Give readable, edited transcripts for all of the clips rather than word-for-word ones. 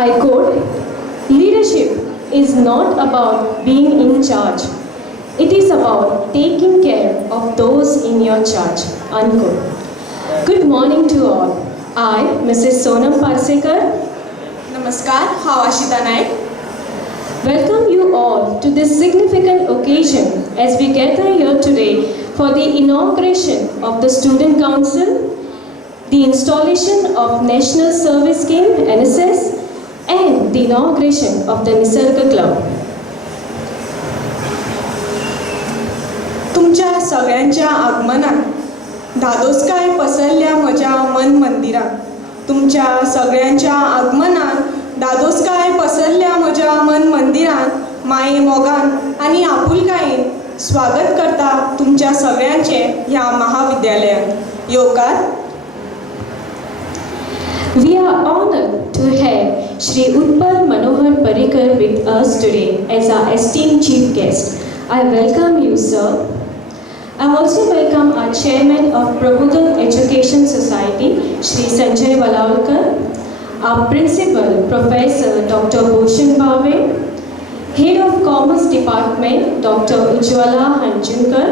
I quote, "Leadership is not about being in charge. It is about taking care of those in your charge." Unquote. Good morning to all. I, Mrs. Sonam Parsekar, Namaskar, हांव आशिता नायक. welcome you all to this significant occasion as we gather here today for the inauguration of the Student Council, the installation of National Service Scheme NSS, and the inauguration of the Nisarg Club. तुमच्या सगळ्यांच्या आगमनान धादोसकाय पसरल्या म्हज्या मन मंदिरान. तुमच्या सगळ्यांच्या आगमनान धादोसकाय पसरल्या म्हज्या मन मंदिरान माये मोगान आनी आपुलकायेन स्वागत करता तुमच्या सगळ्यांचें ह्या महाविद्यालयान. येवकार. We are honored to have Shri Utpal Manohar Parikar with us today as our esteemed chief guest. I welcome you, sir. I also welcome our chairman of Prabodhan Education Society, Shri Sanjay Valaulkar, our principal, Professor Dr. Bhushan Bhave, Head of Commerce Department, Dr. Ujjwala Hanjunkar,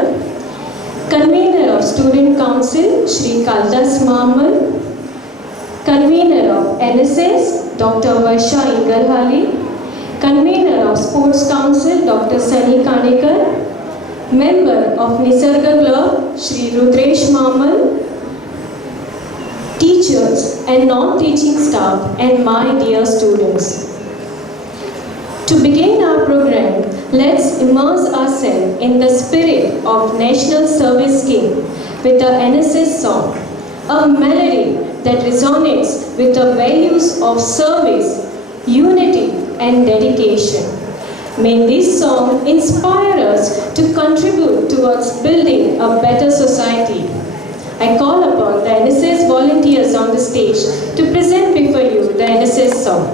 Convener of Student Council, Shri Kaldas Mamal, Convener of NSS, Dr. Varsha Ingarhali, Convener of Sports Council, Dr. Sunny Kanekar, Member of Nisarg Club, Shri Rudresh Mamal, teachers and non-teaching staff, and my dear students. To begin our program, let's immerse ourselves in the spirit of National Service Scheme with the NSS song, a melody that resonates with the values of service, unity, and dedication. May this song inspire us to contribute towards building a better society. I call upon the NSS volunteers on the stage to present before you the NSS song.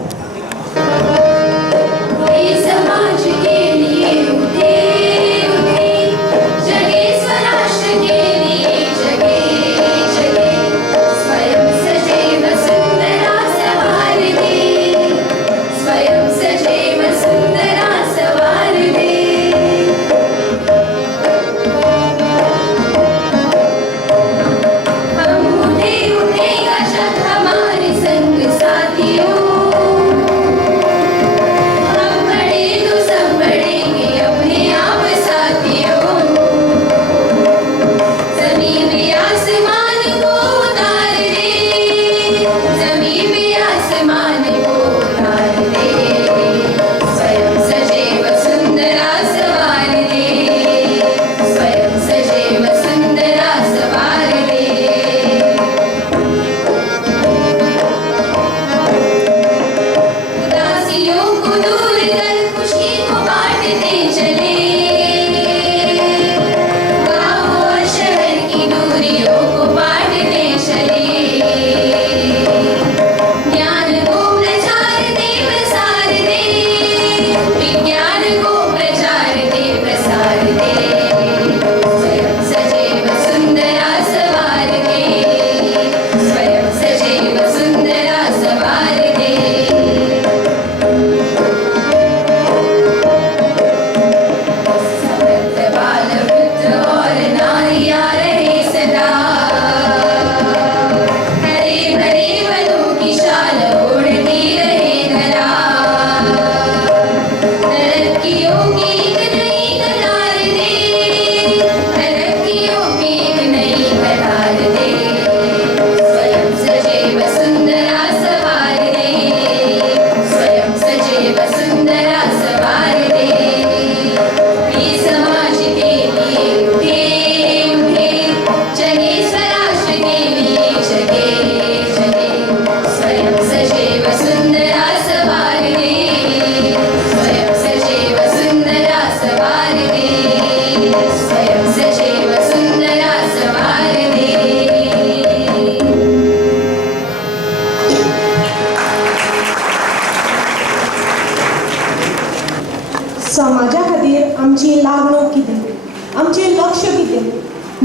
समाजा खातीर आमची लागणूक कितें, आमचें लक्ष कितें,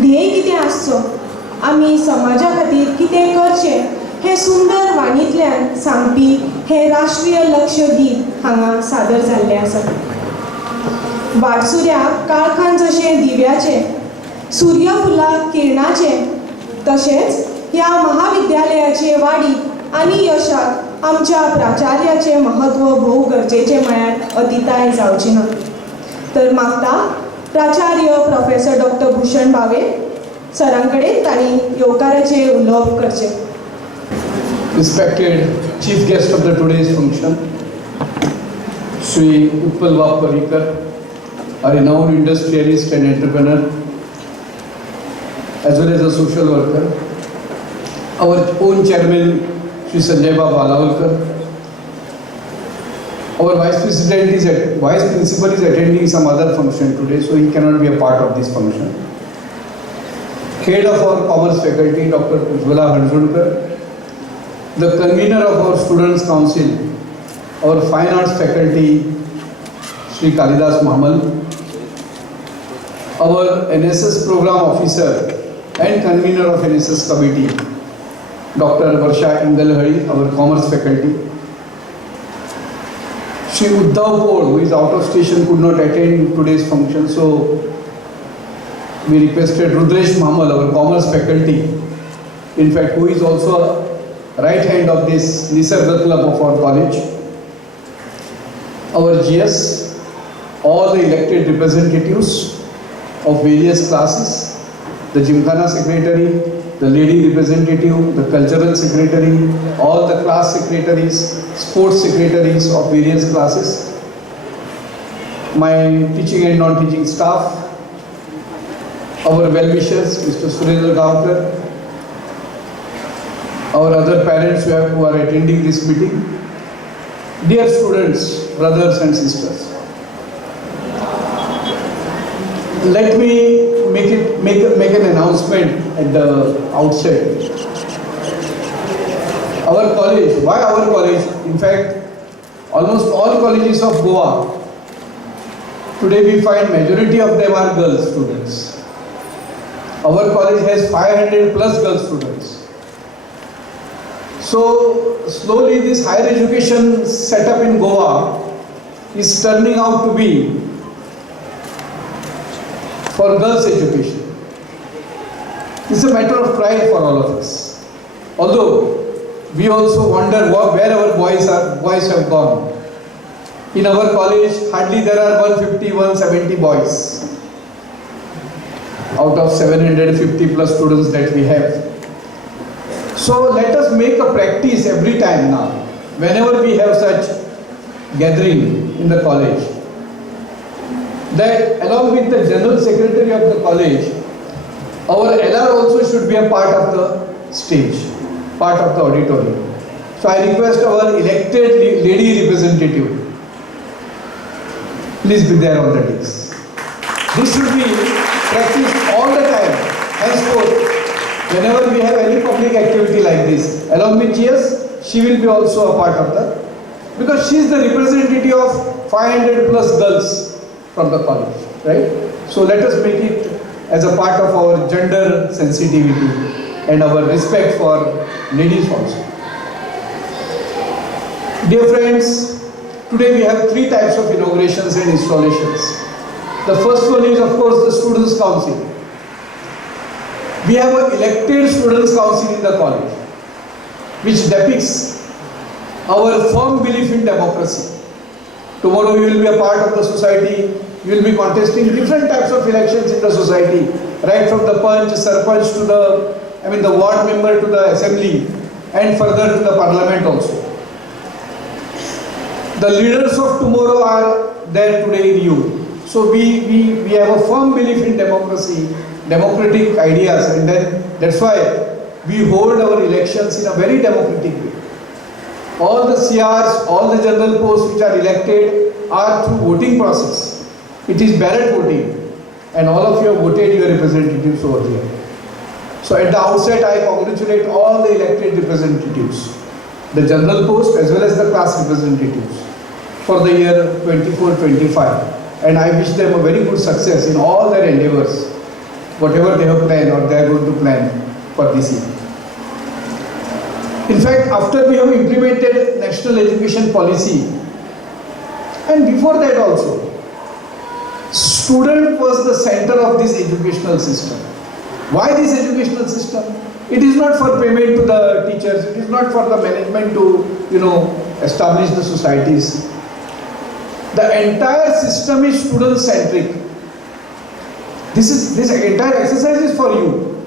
ध्येय कितें आसचो, आमी समाजा खातीर कितें करचें हे सुंदर वाणींतल्यान सांगपी हे राष्ट्रीय लक्षगीत हांगा सादर जाल्लें आसा. वाटसुऱ्याक काळखान जशें दिव्याचें, सूर्यफुलाक किरणाचें, तशेंच ह्या महाविद्यालयाचे वाडीक आनी यशाक आमच्या प्राचार्याचें महत्व भोव गरजेचें म्हळ्यार अतिताय जावची ना. तर मागता प्राचार्य प्रोफेसर डॉक्टर भूषण भावे सरां कडेन तांणी येवकाराचें उलोवप करचें. Respected chief guest of the today's function, Sri Utpal Parikar, a renowned industrialist and entrepreneur, as well as a social worker. Our own chairman, Sri Sanjay Balalwalkar. Our vice principal is attending some other function today, so he cannot be a part of this function. Head of our commerce faculty, Dr. Ujjwala Hanjulkar. The convener of our students council, our fine arts faculty, Sri Kalidas Mahmal. Our NSS program officer and convener of NSS committee, Dr. Varsha Ingalhari, our commerce faculty. Sri Uddhav Kaur, who is out of station, could not attend today's function, so we requested Rudresh Mahmal, our commerce faculty, in fact, who is also a right hand of this Nisarg club of our college. Our GS, all the elected representatives of various classes, the Gymkhana secretary, the lady representative, the cultural secretary, all the class secretaries, sports secretaries of various classes, my teaching and non-teaching staff, our well-wishers, Mr. Surendra Gavkar, our other parents who are attending this meeting, dear students, brothers and sisters. Let me make an announcement at the outset. Our college, why our college? In fact, almost all colleges of Goa, today we find majority of them are girls students. Our college has 500 plus girl students. So slowly this higher education setup in Goa is turning out to be for girls education. It's a matter of pride for all of us. Although we also wonder where our boys have gone. In our college hardly there are 150, 170 boys out of 750 plus students that we have. So let us make a practice every time now, whenever we have such gathering in the college, that along with the general secretary of the college, our LR also should be a part of the stage, part of the auditorium. So I request our elected lady representative, please be there on the dais. This should be practiced all the time, henceforth. Whenever we have any public activity like this, along with GS, she will be also a part of that, because she is the representative of 500 plus girls from the college, right? So let us make it as a part of our gender sensitivity and our respect for ladies also. Dear friends, today we have three types of inaugurations and installations. The first one is of course the Students' Council. We have an elected Students' Council in the college, which depicts our firm belief in democracy. Tomorrow you will be a part of the society, you will be contesting different types of elections in the society, right from the Panch, Sarpanch to the ward member to the assembly and further to the parliament also. The leaders of tomorrow are there today in you. So we have a firm belief in democracy, democratic ideas, and then that's why we hold our elections in a very democratic way. All the CRs, all the general posts which are elected are through voting process. It is ballot voting, and all of you have voted your representatives over here. So at the outset, I congratulate all the elected representatives, the general post as well as the class representatives for the year 24-25. And I wish them a very good success in all their endeavors, whatever they have planned or they are going to plan for this year. In fact, after we have implemented national education policy, and before that also, student was the center of this educational system. Why this educational system? It is not for payment to the teachers, it is not for the management to, establish the societies. The entire system is student centric. This entire exercise is for you.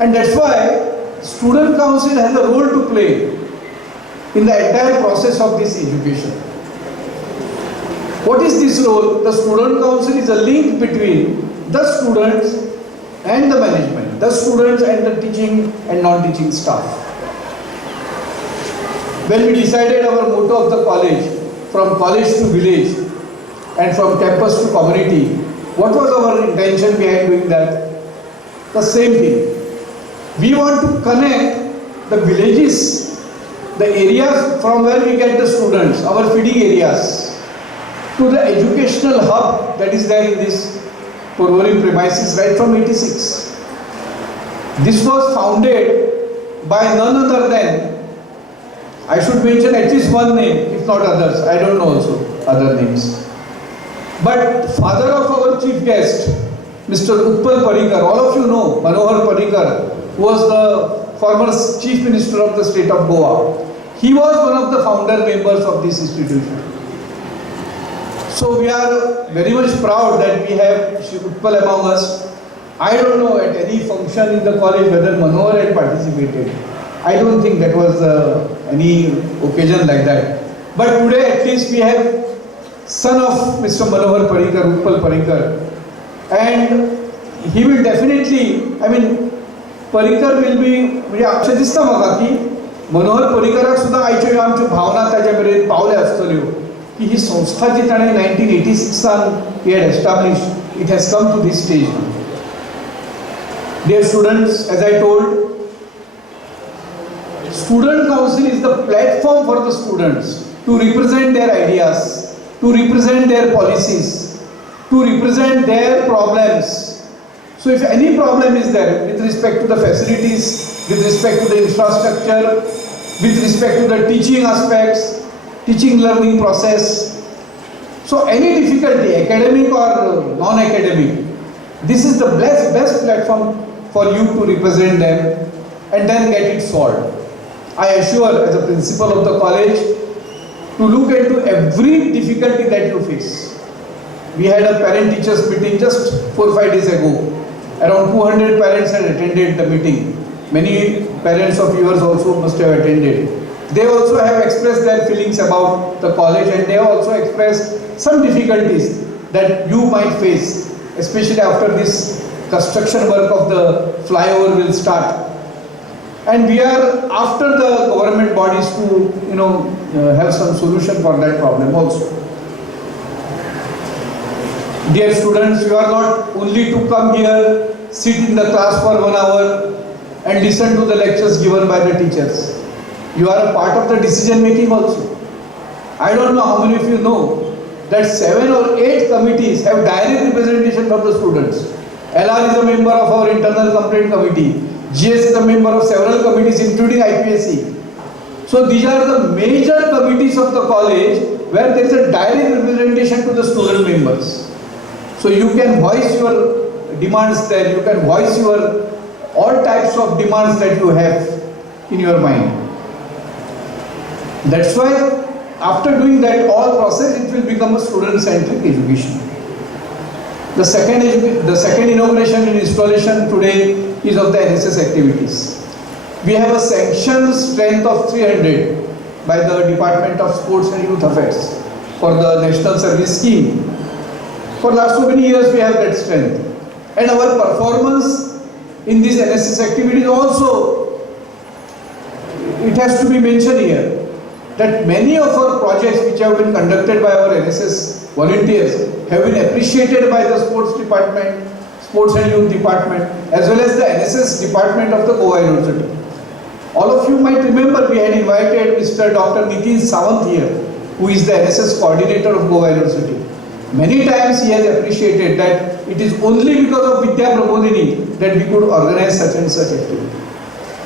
And that's why student council has a role to play in the entire process of this education. What is this role? The student council is a link between the students and the management, the students and the teaching and non-teaching staff. When we decided our motto of the college, from college to village and from campus to community, what was our intention behind doing that? The same thing. We want to connect the villages, the areas from where we get the students, our feeding areas, to the educational hub that is there in this Porvorim premises right from 86. This was founded by none other than, I should mention at least one name, if not others, I don't know also other names. But father of our chief guest, Mr. Utpal Parikar, all of you know Manohar Parikar, who was the former chief minister of the state of Goa. He was one of the founder members of this institution. So we are very much proud that we have Shri Utpal among us. I don't know at any function in the college whether Manohar had participated. I don't think that was any occasion like that. But today at least we have son of Mr. Manohar Parikar, Utpal Parikar. And he will definitely, Parikar will be, म्हणजे अक्षय दिसता म्हाका की मनोहर परिकराक सुद्धा आयच्यो आमच्यो भावना ताचे मेरेन पावल्या आसतल्यो की ही संस्था जी ताणें 1986 he had established, it has come to this stage now. Dear students, as I told, Student Council is the platform for the students to represent their ideas, to represent their policies, to represent their problems. So if any problem is there with respect to the facilities, with respect to the infrastructure, with respect to the teaching aspects, teaching learning process, so any difficulty, academic or non-academic, this is the best platform for you to represent them and then get it solved. I assure as a principal of the college to look into every difficulty that you face. We had a parent-teachers meeting just 4 or 5 days ago. Around 200 parents had attended the meeting. Many parents of yours also must have attended. They also have expressed their feelings about the college and they have also expressed some difficulties that you might face, especially after this construction work of the flyover will start. And we are after the government bodies to, have some solution for that problem also. Dear students, you are not only to come here, sit in the class for 1 hour and listen to the lectures given by the teachers. You are a part of the decision making also. I don't know how many of you know that 7 or 8 committees have direct representation from the students. LR is a member of our internal complaint committee. GS is a member of several committees including IPSC. So these are the major committees of the college where there is a direct representation to the student members. So you can voice your demands there, you can voice your all types of demands that you have in your mind. That's why after doing that all process, it will become a student-centric education. The second inauguration and installation today is of the NSS activities. We have a sanctioned strength of 300 by the Department of Sports and Youth Affairs for the National Service Scheme. For last so many years we have that strength. And our performance in these NSS activities also, it has to be mentioned here, that many of our projects which have been conducted by our NSS volunteers have been appreciated by the sports department, sports and youth department, as well as the NSS department of the Goa University. All of you might remember we had invited Mr. Dr. Nitin Sawant here, who is the NSS coordinator of Goa University. Many times he has appreciated that it is only because of Vidya Prabodhini that we could organize such and such activity.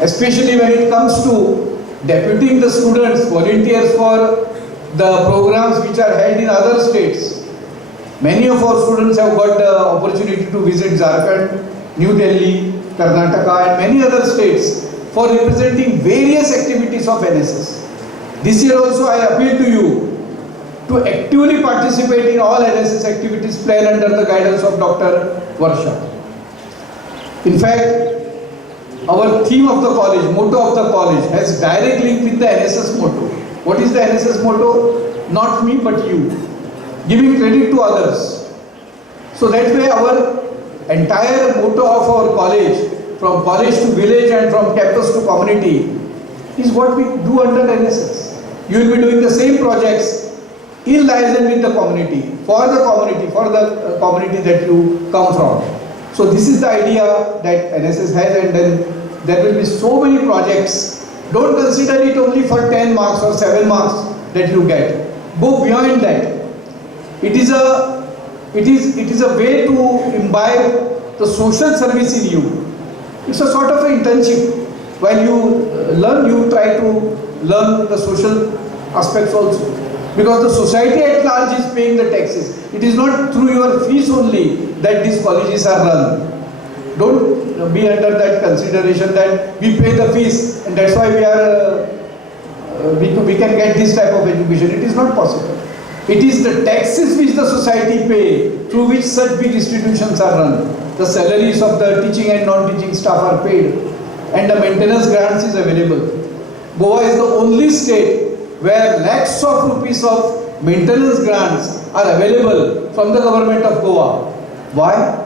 especially when it comes to deputing the students, volunteers for the programs which are held in other states. Many of our students have got the opportunity to visit Jharkhand, New Delhi, Karnataka and many other states for representing various activities of NSS. This year also I appeal to you to actively participate in all NSS activities planned under the guidance of Dr. Varsha. In fact, our theme of the college, motto of the college has direct link with the NSS motto. What is the NSS motto? Not me but you. Giving credit to others. So that way our entire motto of our college, from college to village and from campus to community, is what we do under NSS. You will be doing the same projects in liaison with the community, for the community that you come from. So this is the idea that NSS has, and then there will be so many projects. Don't consider it only for 10 marks or 7 marks that you get. Go beyond that. It is a way to imbibe the social service in you. It's a sort of an internship. While you learn, you try to learn the social aspects also. Because the society at large is paying the taxes. It is not through your fees only that these colleges are run. Don't be under that consideration that we pay the fees and that's why we can get this type of education. It is not possible. It is the taxes which the society pay, through which such big institutions are run. The salaries of the teaching and non-teaching staff are paid, and the maintenance grants is available. Goa is the only state where lakhs of rupees of maintenance grants are available from the government of Goa. Why?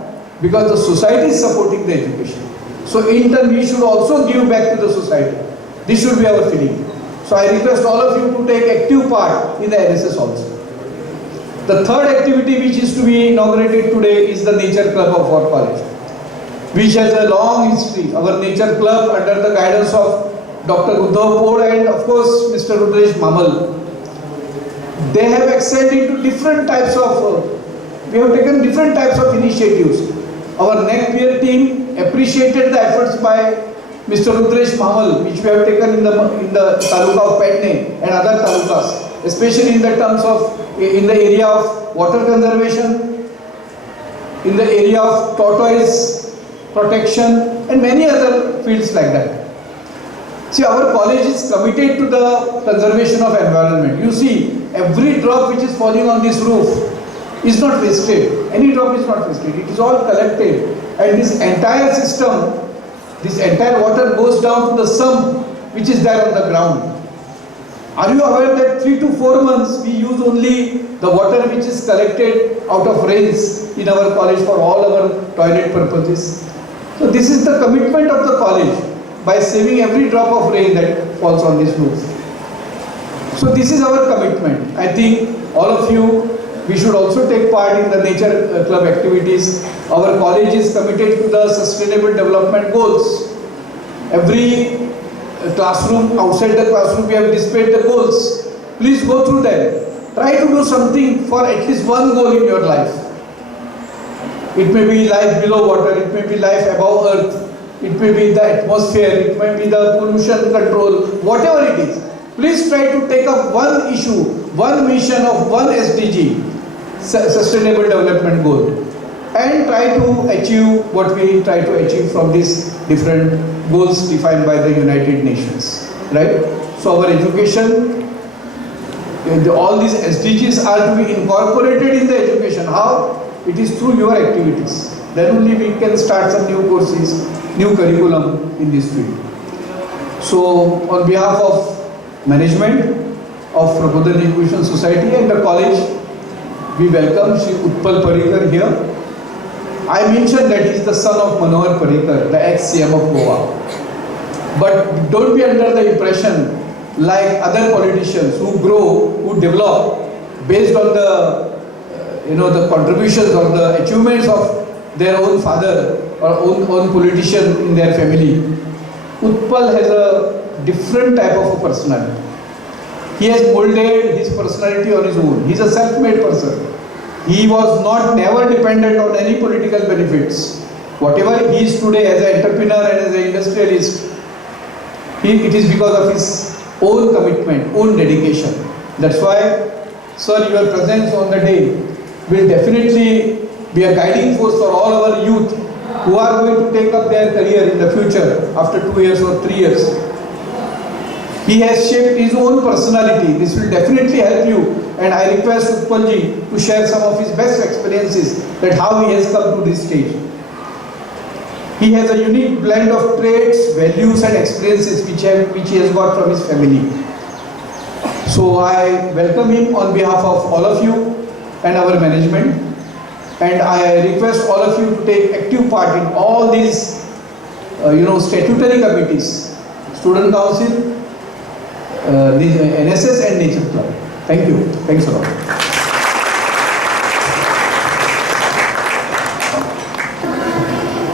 Because the society is supporting the education. So in turn we should also give back to the society. This should be our feeling. So I request all of you to take active part in the NSS also. The third activity which is to be inaugurated today is the Nature Club of our college, which has a long history. Our Nature Club, under the guidance of Dr. Uddhav Pod and of course Mr. Rudresh Mamal, they have excelled into different types of, we have taken different types of initiatives. Our neck peer team appreciated the efforts by Mr. Rudresh Mamal, which we have taken in the taluka of Petne and other talukas, especially in the terms of, in the area of water conservation, in the area of tortoise protection and many other fields like that. See, our college is committed to the conservation of environment. You see, every drop which is falling on this roof is not wasted. Any drop is not wasted. It is all collected, and this entire system, this entire water goes down to the sump which is there on the ground. Are you aware that 3 to 4 months we use only the water which is collected out of rains in our college for all our toilet purposes? So this is the commitment of the college by saving every drop of rain that falls on this roof. So this is our commitment. I think all of you, we should also take part in the Nature Club activities. Our college is committed to the Sustainable Development Goals. Every classroom, outside the classroom, we have displayed the goals. Please go through them. Try to do something for at least one goal in your life. It may be life below water, it may be life above earth, it may be the atmosphere, it may be the pollution control, whatever it is. Please try to take up one issue, one mission of one SDG, Sustainable Development Goal, and try to achieve what we try to achieve from these different goals defined by the United Nations, right? So our education, all these SDGs are to be incorporated in the education. How? It is through your activities. Then only we can start some new courses, new curriculum in this field. So on behalf of management of Prabodhan Education Society and the college, we welcome Shri Utpal Parikar here. I mentioned that he is the son of Manohar Parikar, the ex-CM of Goa. But don't be under the impression like other politicians who grow, who develop based on the the contributions or the achievements of their own father or own politician in their family. Utpal has a different type of a personality. He has molded his personality on his own. He is a self-made person. He was never dependent on any political benefits. Whatever he is today as an entrepreneur and as an industrialist, It is because of his own commitment, own dedication. That's why, sir, your presence on the day will definitely be a guiding force for all our youth who are going to take up their career in the future after 2 years or 3 years. He has shaped his own personality. This will definitely help you, and I request Utpalji to share some of his best experiences that how he has come to this stage. He has a unique blend of traits, values and experiences which he has got from his family. So I welcome him on behalf of all of you and our management, and I request all of you to take active part in all these statutory committees, Student Council, the NSS and Nature Club. Thank you. Thanks a lot.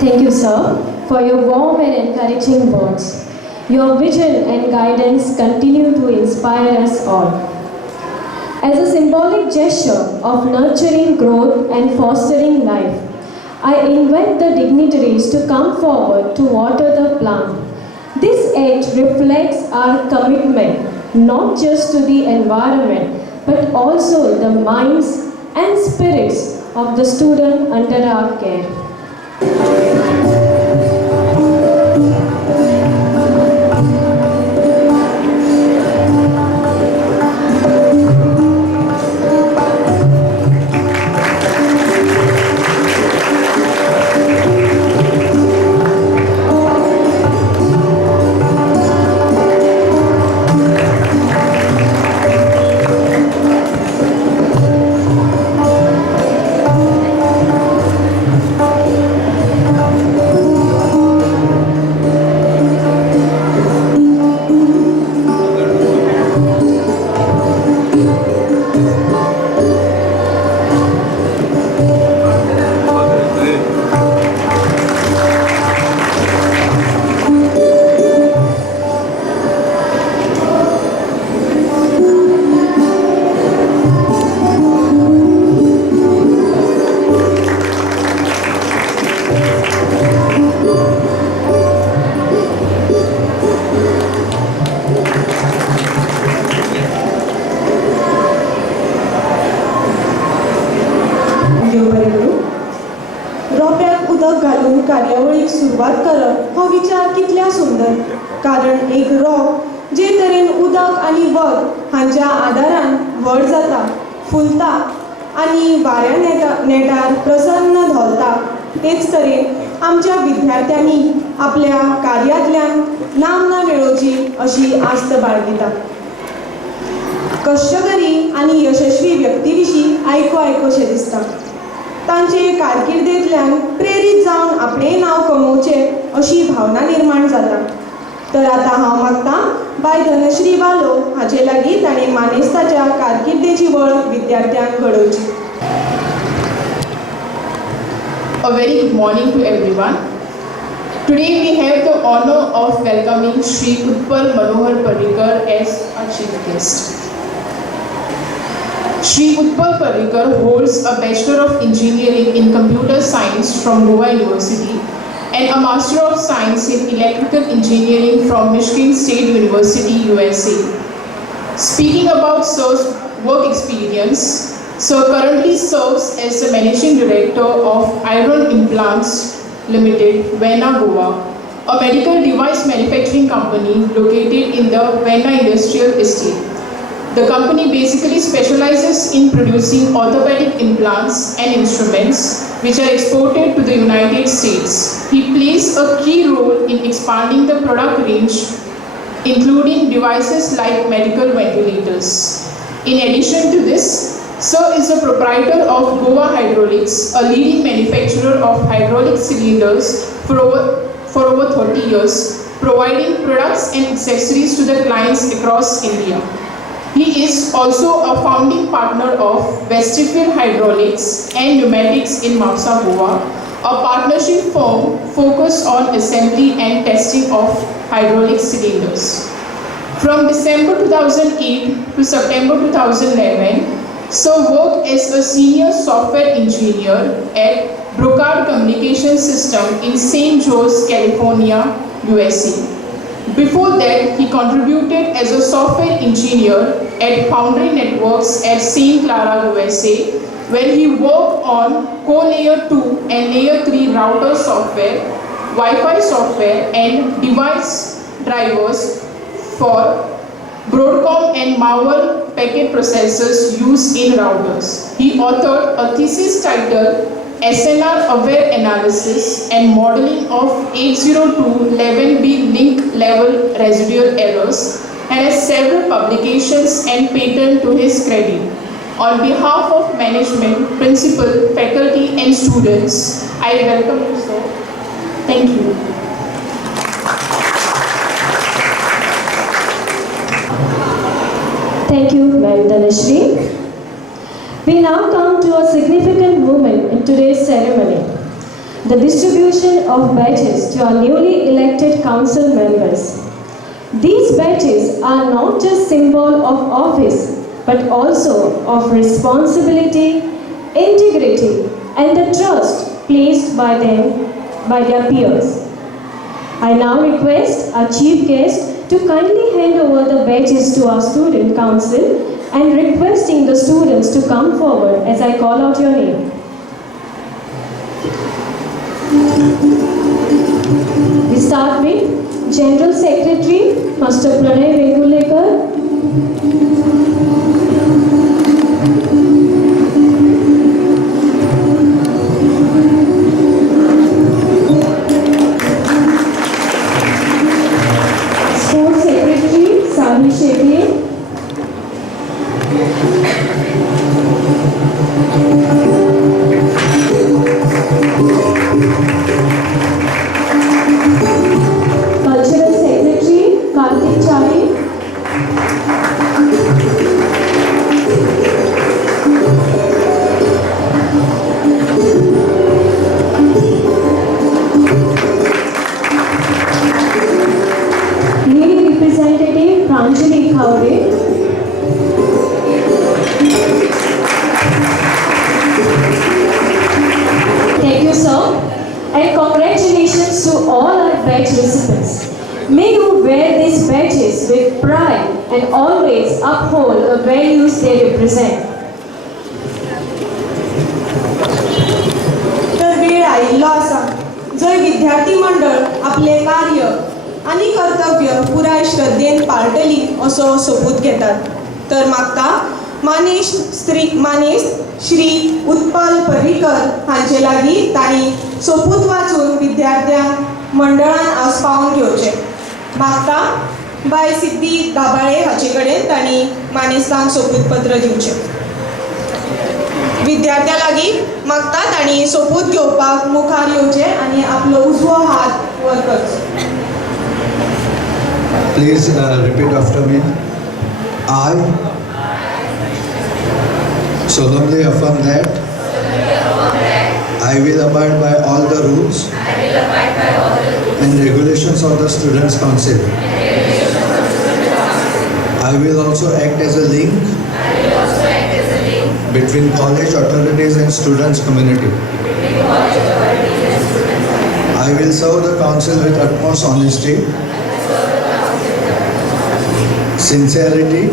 Thank you, sir, for your warm and encouraging words. Your vision and guidance continue to inspire us all. As a symbolic gesture of nurturing growth and fostering life, I invite the dignitaries to come forward to water the plant. This act reflects our commitment not just to the environment but also the minds and spirits of the student under our care. रोप्याक उदक घालून कार्यावळीक सुरवात करप हो विचार कितल्या सुंदर, कारण एक रोप जे तरेन उदक आनी वत हांच्या आदारान व्हड जाता, फुलता आनी वाऱ्या नेटार प्रसन्न धोलता, तेच तरेन आमच्या विद्यार्थ्यांनी आपल्या कार्यांतल्यान नामना मेळोवची अशी आस्त बाळगिता. कश्टकरी आनी यशस्वी व्यक्ती विशीं आयकोशें दिसता. तांचे कारकिर्देंतल्यान प्रेरीत जावन आपणें नांव कमोवचें अशी भावना निर्माण जाता. तर आतां हांव मागतां बाय धनश्री बालो हाचे लागीं ताणें मानेस्ताच्या कारकिर्देची वळख विद्यार्थ्यांक घडोवची. A very good morning to everyone. Today we have the honor of welcoming Shri Utpal Manohar Parrikar as our chief guest. Shri Utpal Parrikar holds a Bachelor of Engineering in Computer Science from Goa University and a Master of Science in Electrical Engineering from Michigan State University, USA. Speaking about Sir's work experience, Sir currently serves as the Managing Director of Iron Implants Limited, Venna, Goa, a medical device manufacturing company located in the Venna Industrial Estate. The company basically specializes in producing orthopedic implants and instruments which are exported to the United States. He plays a key role in expanding the product range, including devices like medical ventilators. In addition to this, Sir is the proprietor of Goa Hydraulics, a leading manufacturer of hydraulic cylinders for over 30 years, providing products and accessories to the clients across India. He is also a founding partner of Westerfield Hydraulics and Pneumatics in Mausa, Goa, a partnership firm focused on assembly and testing of hydraulic cylinders. From December 2008 to September 2011, Sir worked as a senior software engineer at Brocard Communication System in St. George, California, USA. Before that, he contributed as a software engineer at Foundry Networks at St. Clara, USA, where he worked on co-layer 2 and layer 3 router software, Wi-Fi software and device drivers for Broadcom and Marvell packet processors used in routers. He authored a thesis titled SNR-aware analysis and modeling of 802.11b link level residual errors and has several publications and patents to his credit. On behalf of management, principal, faculty and students, I welcome you, sir. Thank you. Thank you, Ma'am Dhanashri. We now come to a significant moment in today's ceremony, the distribution of badges to our newly elected council members. These badges are not just symbol of office, but also of responsibility, integrity, and the trust placed by their peers. I now request our chief guest to kindly hand over the badges to our student council and requesting the students to come forward as I call out your name. We start with General Secretary, Master Pranay Vengulekar. Sports Secretary, Sahil Shetty. Cultural Secretary, Karthik Chari. Lady Representative, Pranjali Khawde. Thank you, sir. And congratulations to all our badge recipients. May you wear these badges with pride and always uphold the values they represent. तर वेळ आयिल्लो आसा जंय विद्यार्थी मंडळ आपले कार्य आनी कर्तव्य पुराय श्रद्धेन पाळटली असो सोपूत घेतात. तर मागता मानेश श्री उत्पल पर्रीकर हांचे लागीं तांणी सोपूत वाचून विद्यार्थ्यांक मंडळान आस्पावून घेवचें. मागता बाय सिद्धी दाबाळे हाचे कडेन तांणी मानेस्तांक सोपूत पत्र दिवचें. विद्यार्थ्यां लागीं मागता तांणी सोपूत घेवपाक मुखार येवचें आनी आपलो उजवो हात वर करचो. Please repeat after me. I solemnly affirm that I will abide by all the rules and regulations of the Students' Council. I will also act as a link between college authorities and students' community. I will serve the council with utmost honesty, sincerity,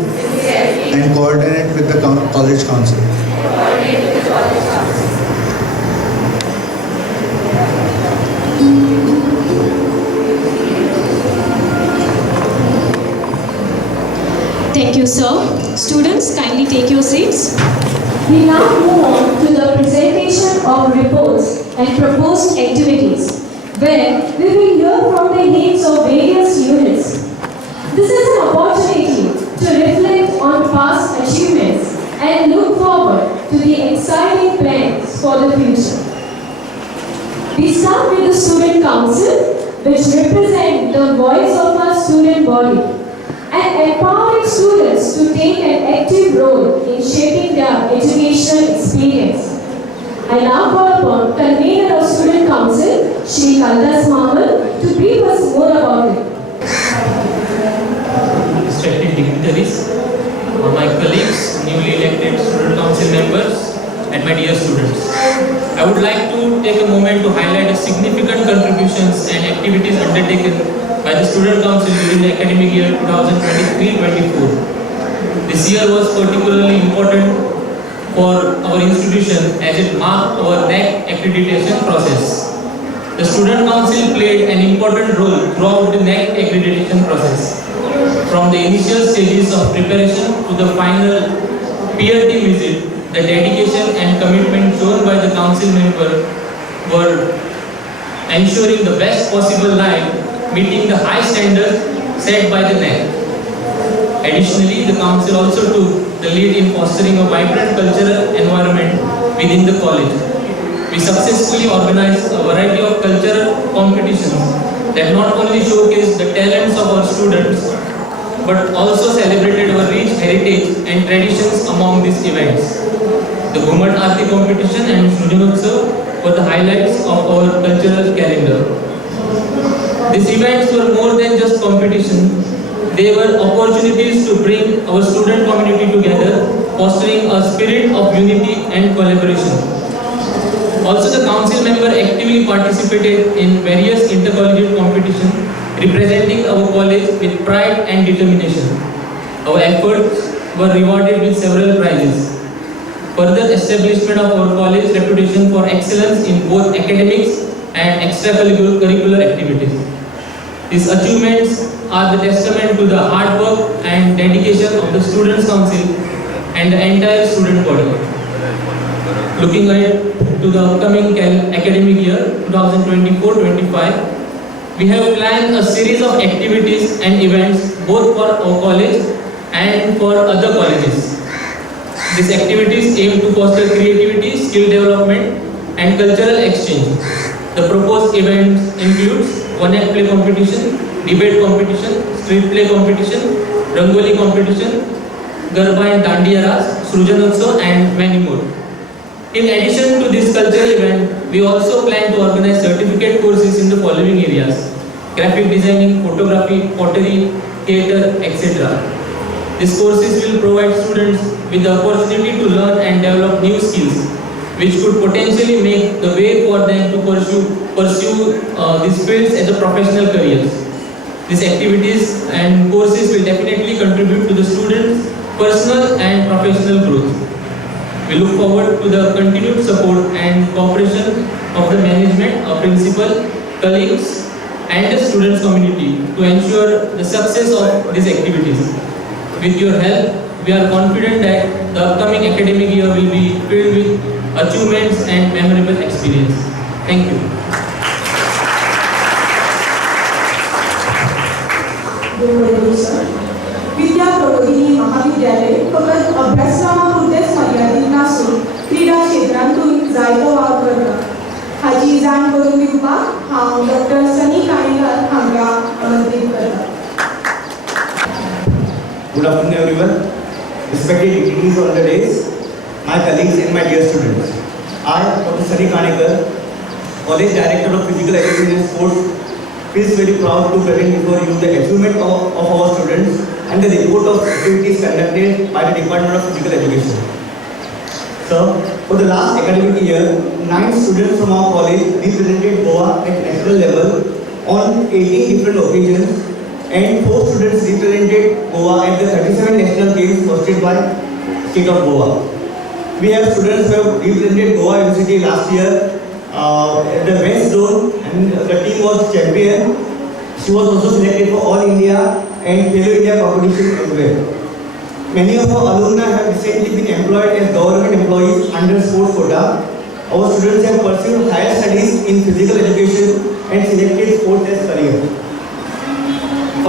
and coordinate with the college council. Thank you, sir. Students, kindly take your seats. We now move on to the presentation of reports and proposed activities, where we will hear from the heads of various units. This is an opportunity to reflect on past achievements and look forward to the exciting plans for the future. We start with the Student Council, which represent the voice of our student body and empowering students to take an active role in shaping their educational experience. I now call upon convener of Student Council, Shri Kaldas Mamal, to brief us more about it. Respected dignitaries, my colleagues, newly elected Student Council members, and my dear students. I would like to take a moment to highlight the significant contributions and activities undertaken by the Student Council during the academic year 2023-24. This year was particularly important for our institution as it marked our NAC accreditation process. The Student Council played an important role throughout the NAC accreditation process, from the initial stages of preparation to the final peer team visit. The dedication and commitment shown by the council member were ensuring the best possible line, meeting the high standards set by the NAC. Additionally, the council also took the lead in fostering a vibrant cultural environment within the college. We successfully organized a variety of cultural competitions that not only showcased the talents of our students, but also celebrated our rich heritage and traditions among these events. The Ghumar Aarti competition and Srujanotsav were the highlights of our cultural calendar. These events were more than just competition. They were opportunities to bring our student community together, fostering a spirit of unity and collaboration. Also, the council member actively participated in various intercollegiate competitions, representing our college with pride and determination. Our efforts were rewarded with several prizes. Further establishment of our college reputation for excellence in both academics and extracurricular activities. These achievements are the testament to the hard work and dedication of the Students' Council and the entire student body. Looking ahead to the upcoming academic year 2024-25, we have planned a series of activities and events both for our college and for other colleges. These activities aim to foster creativity, skill development, and cultural exchange. The proposed events includes one act play competition, debate competition, street play competition, rangoli competition, garba and dandiya ras, Srujanotsav, and many more. In addition to this cultural event, we also plan to organize certificate courses in the following areas: graphic designing, photography, pottery, theatre, etc. These courses will provide students with the opportunity to learn and develop new skills, which could potentially make the way for them to pursue these fields as a professional careers. These activities and courses will definitely contribute to the students' personal and professional growth. We look forward to the continued support and cooperation of the management, our principal, colleagues, and the students' community to ensure the success of these activities. With your help, we are confident that the upcoming academic year will be filled with achievements and memorable experience. Thank you. विद्या प्रबोधिनी महाविद्यालय फकत अभ्यासक्रमापुरतेच मर्यादित नसून क्रीडा क्षेत्रांतूय जायतो वाव करता. हाची जाण करून दिवपाक हांव डॉक्टर सनी काणेकर हांकां आमंत्रीत करता. Good afternoon everyone. Respected dignitaries on the days, my colleagues and my dear students. I, Dr. Sani Kanekar, College Director of Physical Education and Sports, feels very proud to present before you the achievement of our students and the report of activities conducted by the Department of Physical Education. So, for the last academic year, 9 students from our college represented Goa at national level on 18 different occasions, and 4 students represented Goa at the 37 national games hosted by State of Goa. We have students who have represented Goa University last year at the West Zone, and the team was champion. She was also selected for All India and Fellow India competition as well. Many of our alumni have recently been employed as government employees under sports quota. Our students have pursued higher studies in physical education and selected sports as career.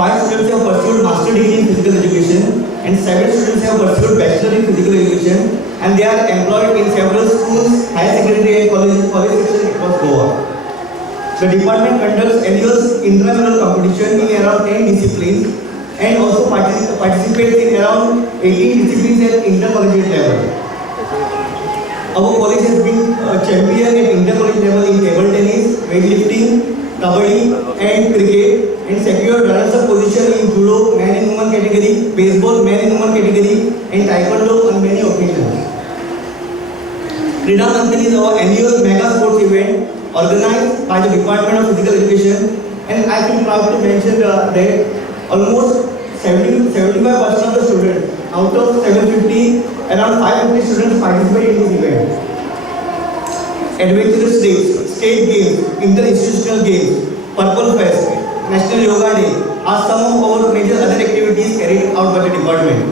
5 students have pursued master degree in physical education and 7 students have pursued bachelor in physical education, and they are employed in several schools, higher secondary and college sections across Goa. The department conducts annual intramural competition in around 10 disciplines and also participates in around 18 disciplines at intercollegiate level. Our college has been champion at intercollegiate level in table tennis, weightlifting, kabaddi and cricket, and secured runners-up position in judo, man and woman category, baseball, man and woman category, and taekwondo on many occasions. Krida Manthan is our annual mega sports event organized by the Department of Physical Education And I feel proud to mention that almost 75% of the students, out of 750, around 550 students participate in this event. Adventurous days, state games, inter-institutional games, Purple Fest, National Yoga Day are some of our major other activities carried out by the department.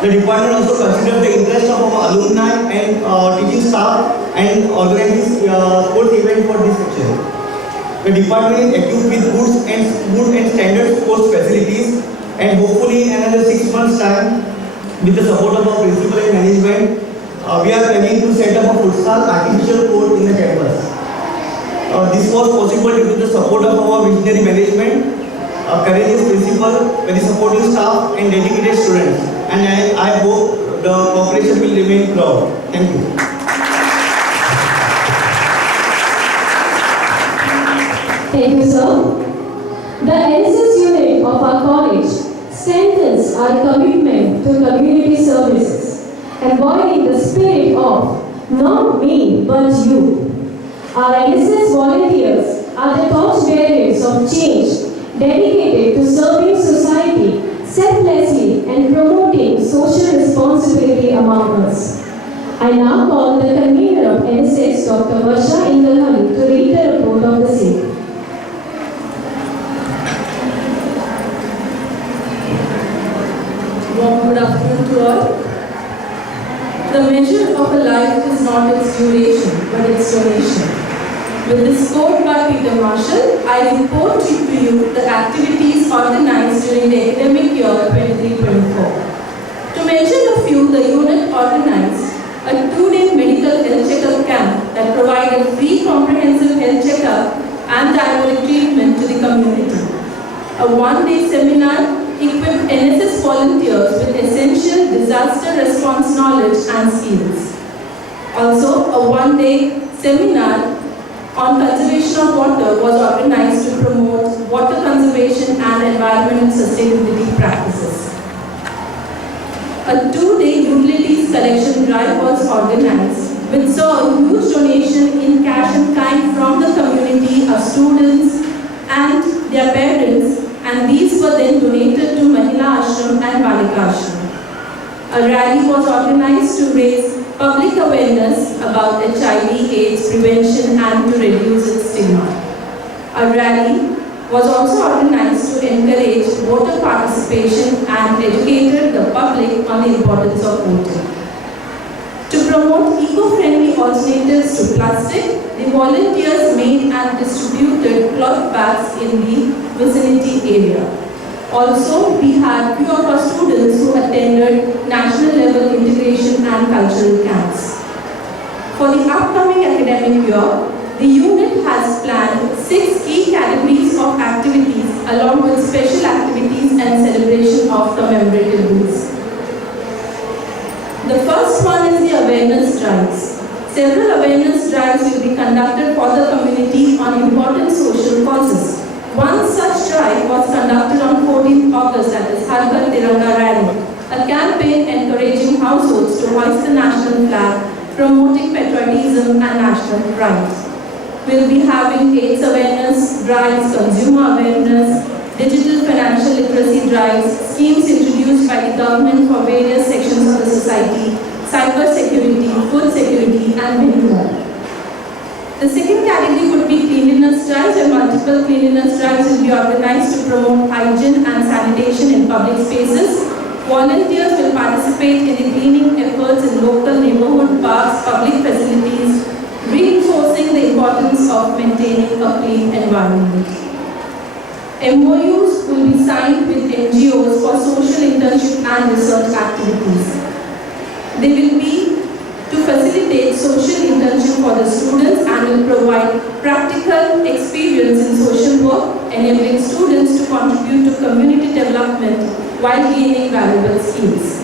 The department also considers the interest of our alumni and teaching staff and organizes sports event for this section. The department is equipped with good and standard sports facilities, and hopefully in another 6 months' time, with the support of our principal and management, we are planning to set up a futsal artificial court in the campus. This was possible due to the support of our visionary management, courageous principal, very supportive staff, and dedicated students. And I hope the cooperation will remain proud. Thank you. Thank you, sir. The NSS unit of our college strengthens our commitment to community services, embodying the spirit of not me but you. Our NSS volunteers are the torchbearers of change, dedicated to serving society selflessly and promoting social responsibility among us. I now call the convener of NSS, Dr. Varsha Ingalhali, to read the report of the same. Good afternoon to all. The measure of a life is not its duration, but its donation. With this quote by Peter Marshall, I report to you the activities organized during the academic year 23-24. To mention a few, the unit organized a 2-day medical health checkup camp that provided free comprehensive health checkup and diabetic treatment to the community. A 1-day seminar equipped NSS volunteers with essential disaster response knowledge and skills. Also, a 1-day seminar on conservation of water was organized to promote water conservation and environmental sustainability practices. A 2-day utilities collection drive was organized, which saw a huge donation in cash and kind from the community, our students and their parents, and these were then donated to Mahila Ashram and Balika Ashram. A rally was organized to raise public awareness about HIV/AIDS prevention and to reduce its stigma. A rally was also organized to encourage voter participation and educated the public on the importance of voting. To promote eco-friendly alternatives to plastic, the volunteers made and distributed cloth bags in the vicinity area. Also, we had few of our students who attended national level integration and cultural camps. For the upcoming academic year, the unit has planned 6 key categories of activities along with special activities and celebration of commemorative days. The first one is the awareness drives. Several awareness drives will be conducted for the community on important social causes. One such drive was conducted on 14th August, that is Har Ghar Tiranga Rally, a campaign encouraging households to hoist the national flag, promoting patriotism and national pride. We'll be having AIDS awareness drives, consumer awareness, digital financial literacy drives, schemes introduced by the government for various sections of the society, cyber security, food security, and many more. The second category would be cleanliness drives, where multiple cleanliness drives will be organized to promote hygiene and sanitation in public spaces. Volunteers will participate in the cleaning efforts in local neighborhood parks, public facilities, reinforcing the importance of maintaining a clean environment. MOUs will be signed with NGOs for social internship and research activities. They will be to facilitate social internship for the students and will provide practical experience in social work, enabling students to contribute to community development while gaining valuable skills.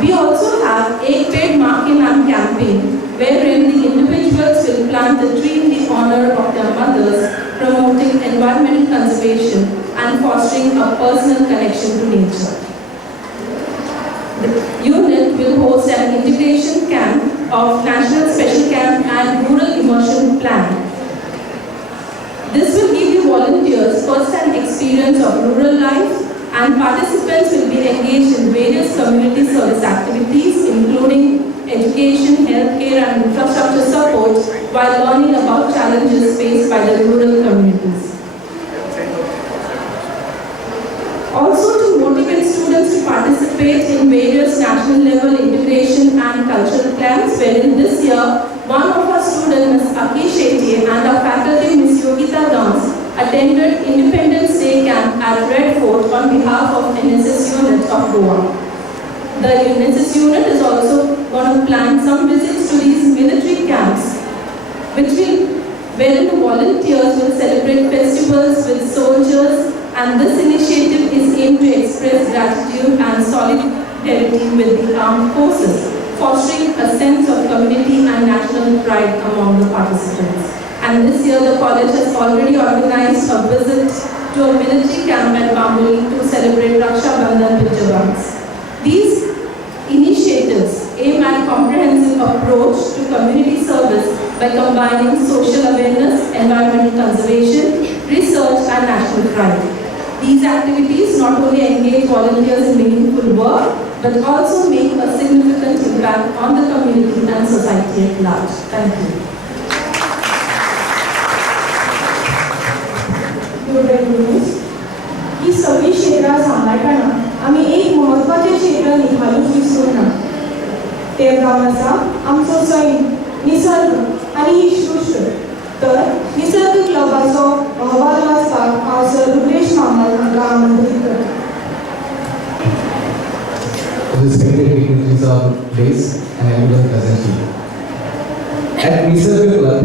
We also have a paid Maa Ke Naam campaign, wherein the individuals will plant a tree in the honor of their mothers, promoting environmental conservation and fostering a personal connection to nature. The unit will host an integration camp of National Special Camp and Rural Immersion Plan. elements of rural life, and participants will be engaged in various community service activities, including education, healthcare, and infrastructure support, while learning about challenges faced by the rural communities. Also, to motivate students to participate in various national level integration and cultural camps, wherein this year, one of our students, Ms. Aki Shetty, and our faculty, Ms. Yogita Dance, attended Independence Day camp at Red Fort on behalf of NSS unit of Goa. The NSS unit is also going to plan some visits to these military camps, wherein the volunteers will celebrate festivals with soldiers, and this initiative is aimed to express gratitude and solidarity with the armed forces, fostering a sense of community and national pride among the participants. And this year the college has already organized a visit to a military camp at Bamboli to celebrate Raksha Bandhan with Jawans. These initiatives aim at comprehensive approach to community service by combining social awareness, environmental conservation, research, and national pride. These activities not only engage volunteers in meaningful work, but also make a significant impact on the community and society at large. Thank you. ही सगळी क्षेत्रां सांबाळटना आमी एक महत्वाचें क्षेत्र निखालूच विसरूंक ना. तें जावन आसा आमचो सैम, निसर्ग आनी ही सृश्ट. तर निसर्ग क्लबाचो अहवाल वाचपाक हांव सर रुपेश मामल हांकां आमंत्रीत करता. Respected dignitaries of place and everyone present here. At Nisarg Club,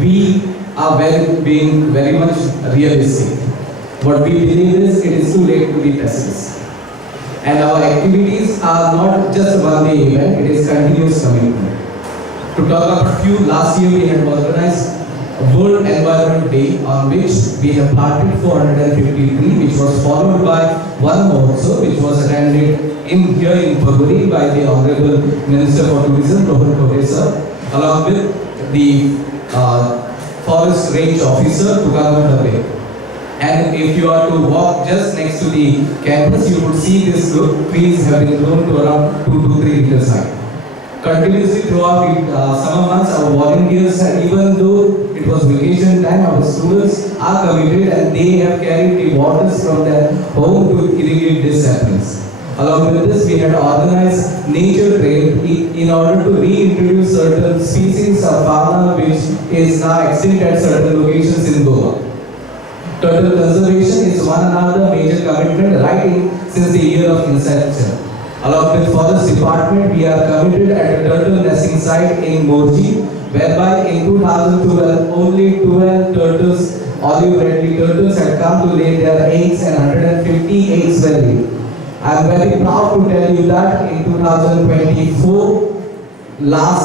we are being very much realistic. What we believe is it is too late to be pessimist. And our activities are not just one day event, it is continuous commitment. To talk about a few, last year we had organized a World Environment Day on which we have planted 453, which was followed by one more also, which was attended here in February by the Honorable Minister for Tourism, Rohan Kote sir, along with the Forest Range Officer, Tukaram. And if you are to walk just next to the campus, you would see this group. Trees have been grown to around 2 to 3 meters high. Continuously throughout the summer months, our volunteers, even though it was vacation time, our students are committed and they have carried the waters from their home to irrigate these saplings. Along with this, we had organized nature trail in order to reintroduce certain species of fauna which is now extinct at certain locations in Goa. Turtle conservation is one another major commitment since the year of inception. Along with Forest Department, we are committed at a turtle nesting site in Morji, whereby in 2012 only 12 turtles, olive redly turtles, had come to lay their eggs and 150 eggs were laid. I am very proud to tell you that in 2024, last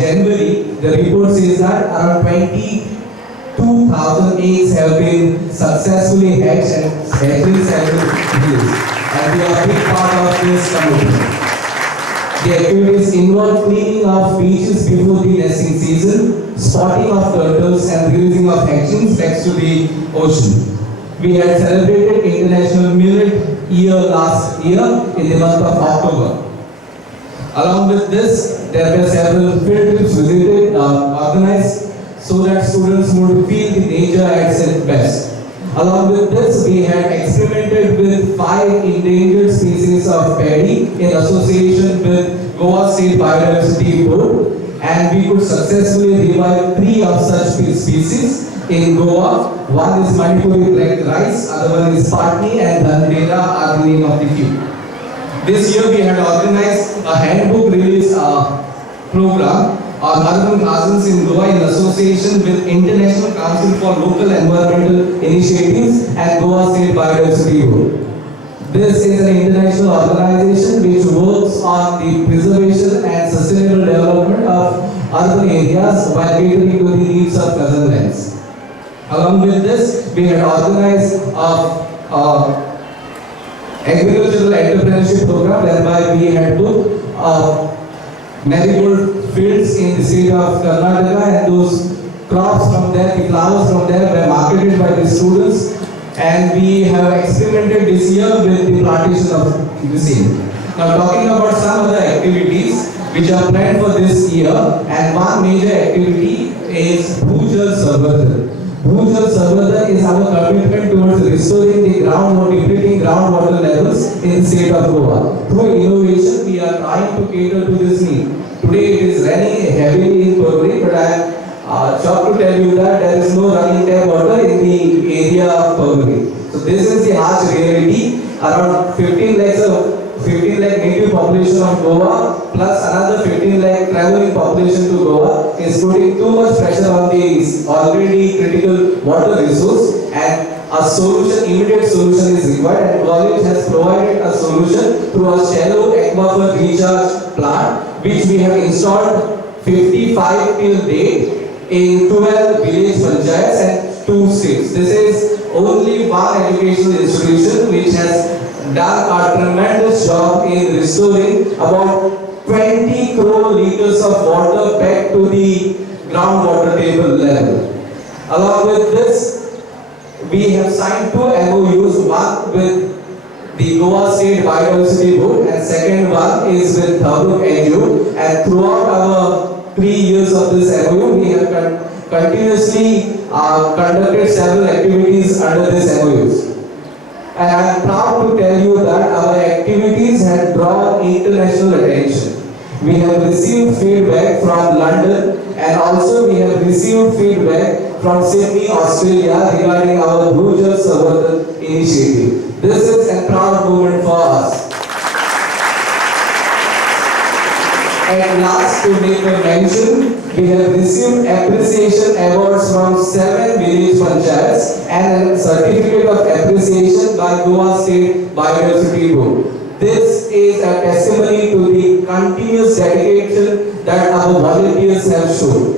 January, the report says that around 22,000 eggs have been successfully hatched and hatchlings have been released. And we are a big part of this commitment. The activities involve cleaning of beaches before the nesting season, spotting of turtles and releasing of hatchlings next to the ocean. We had celebrated International Millet Year last year in the month of October. Along with this, there were several field trips visited, organized so that students would feel the nature at its best. Along with this, we had experimented with 5 endangered species of paddy in association with Goa State Biodiversity Board, and we could successfully revive 3 of such species in Goa. One is Manipuri black rice, other one is Patni, and Dhandera are the name of the few. This year we had organized a handbook release program on urban gardens in Goa in association with International Council for Local Environmental Initiatives and Goa State Biodiversity Board. This is an international organization which works on the preservation and sustainable development of urban areas while catering to the needs of cousin lands. Along with this, we had organized agricultural entrepreneurship program whereby we had put marigold fields in the state of Karnataka, and those crops from there, the flowers from there were marketed by the students and we have experimented this year with the plantation of the same. Now talking about some other activities which are planned for this year, and one major activity is Bhujal Sarvadhan. Bhujal Sarvadhan is our commitment towards restoring the depleting groundwater levels in the state of Goa. Through innovation, we are trying to cater to this need. Today it is raining heavily in Pururi, but I am shocked to tell you that there is no running tap water in the area of Pururi. So this is the harsh reality. Around 15 lakh native population of Goa plus another 15 lakh traveling population to Goa is putting too much pressure on the already critical water resource, and a solution, immediate solution is required, and college has provided a solution through a shallow aquifer recharge plant which we have installed 55 till date in 12 village panchayats and 2 states. This is only one educational institution which has done a tremendous job in restoring about 20 crore liters of water back to the groundwater table level. Along with this, we have signed 2 MOUs, one with the Goa State Biodiversity Board and second one is with Thabuk NGO, and throughout our 3 years of this MOU, we have continuously conducted several activities under this MOUs. And I am proud to tell you that our activities have drawn international attention. We have received feedback from London, and also we have received feedback from Sydney, Australia regarding our Bhujal Sarvadhan initiative. This is a proud moment for us. And last, to make a mention, we have received appreciation awards from 7 village panchayats and a certificate of appreciation by Goa State Biodiversity Board. This is a testimony to the continuous dedication that our volunteers have shown.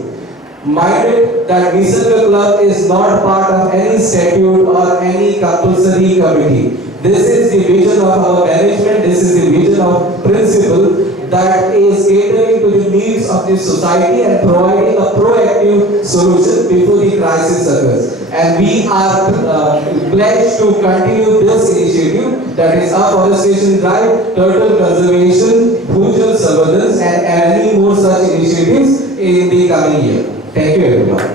Minded that Nisarg Club is not part of any statute or any compulsory committee. This is the vision of our management, this is the vision of principle that is catering to the needs of the society and providing a proactive solution before the crisis occurs. And we are pledged to continue this initiative, that is afforestation drive, turtle conservation, Bhujal Sarvadhan, and many more such initiatives in the coming year. Thank you everyone.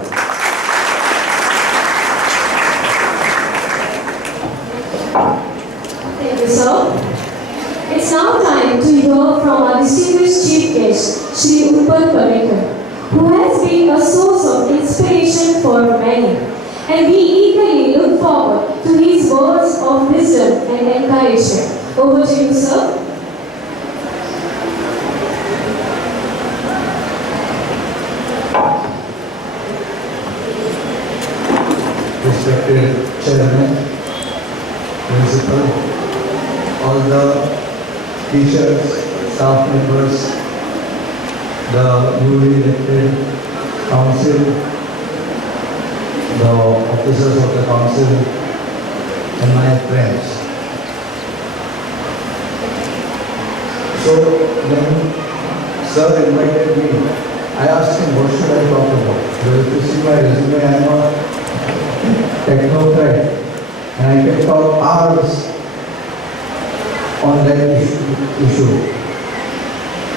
Thank you, sir. It's now time to hear from our distinguished chief guest, Shri Utpal Parikar, who has been a source of inspiration for many, and we eagerly look forward to his words of wisdom and encouragement. Over to you, sir. Respected Chairman, Principal, all the teachers, staff members, the newly elected council, the officers of the council, and my friends. So when Sir invited me, I asked him what should I talk about. Well, if you see my resume, I am a technocrat, and I can talk hours on that issue.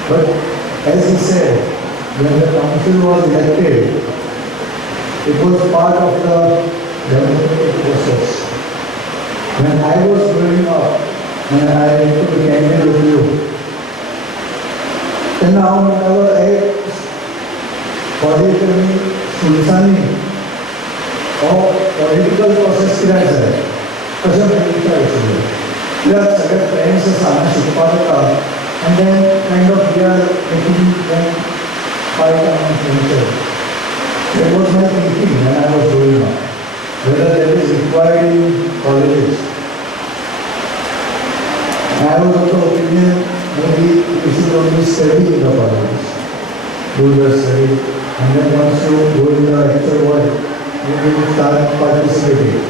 But as he said, when the council was elected, it was part of the democratic process. When I was growing up, when I took a candidate with you, then now whenever I college में सुलसानी और political process किरायचं आहे कशा पद्धतीचं आहे या सगळ्या friends सांगणं शिकवत होता and then kind of we are making them fight on future. That was my thinking when I was growing up, whether that is required in colleges. I was of the opinion maybe we should only study in the colleges, do the study, and then once you go in the actual world, you will start participating.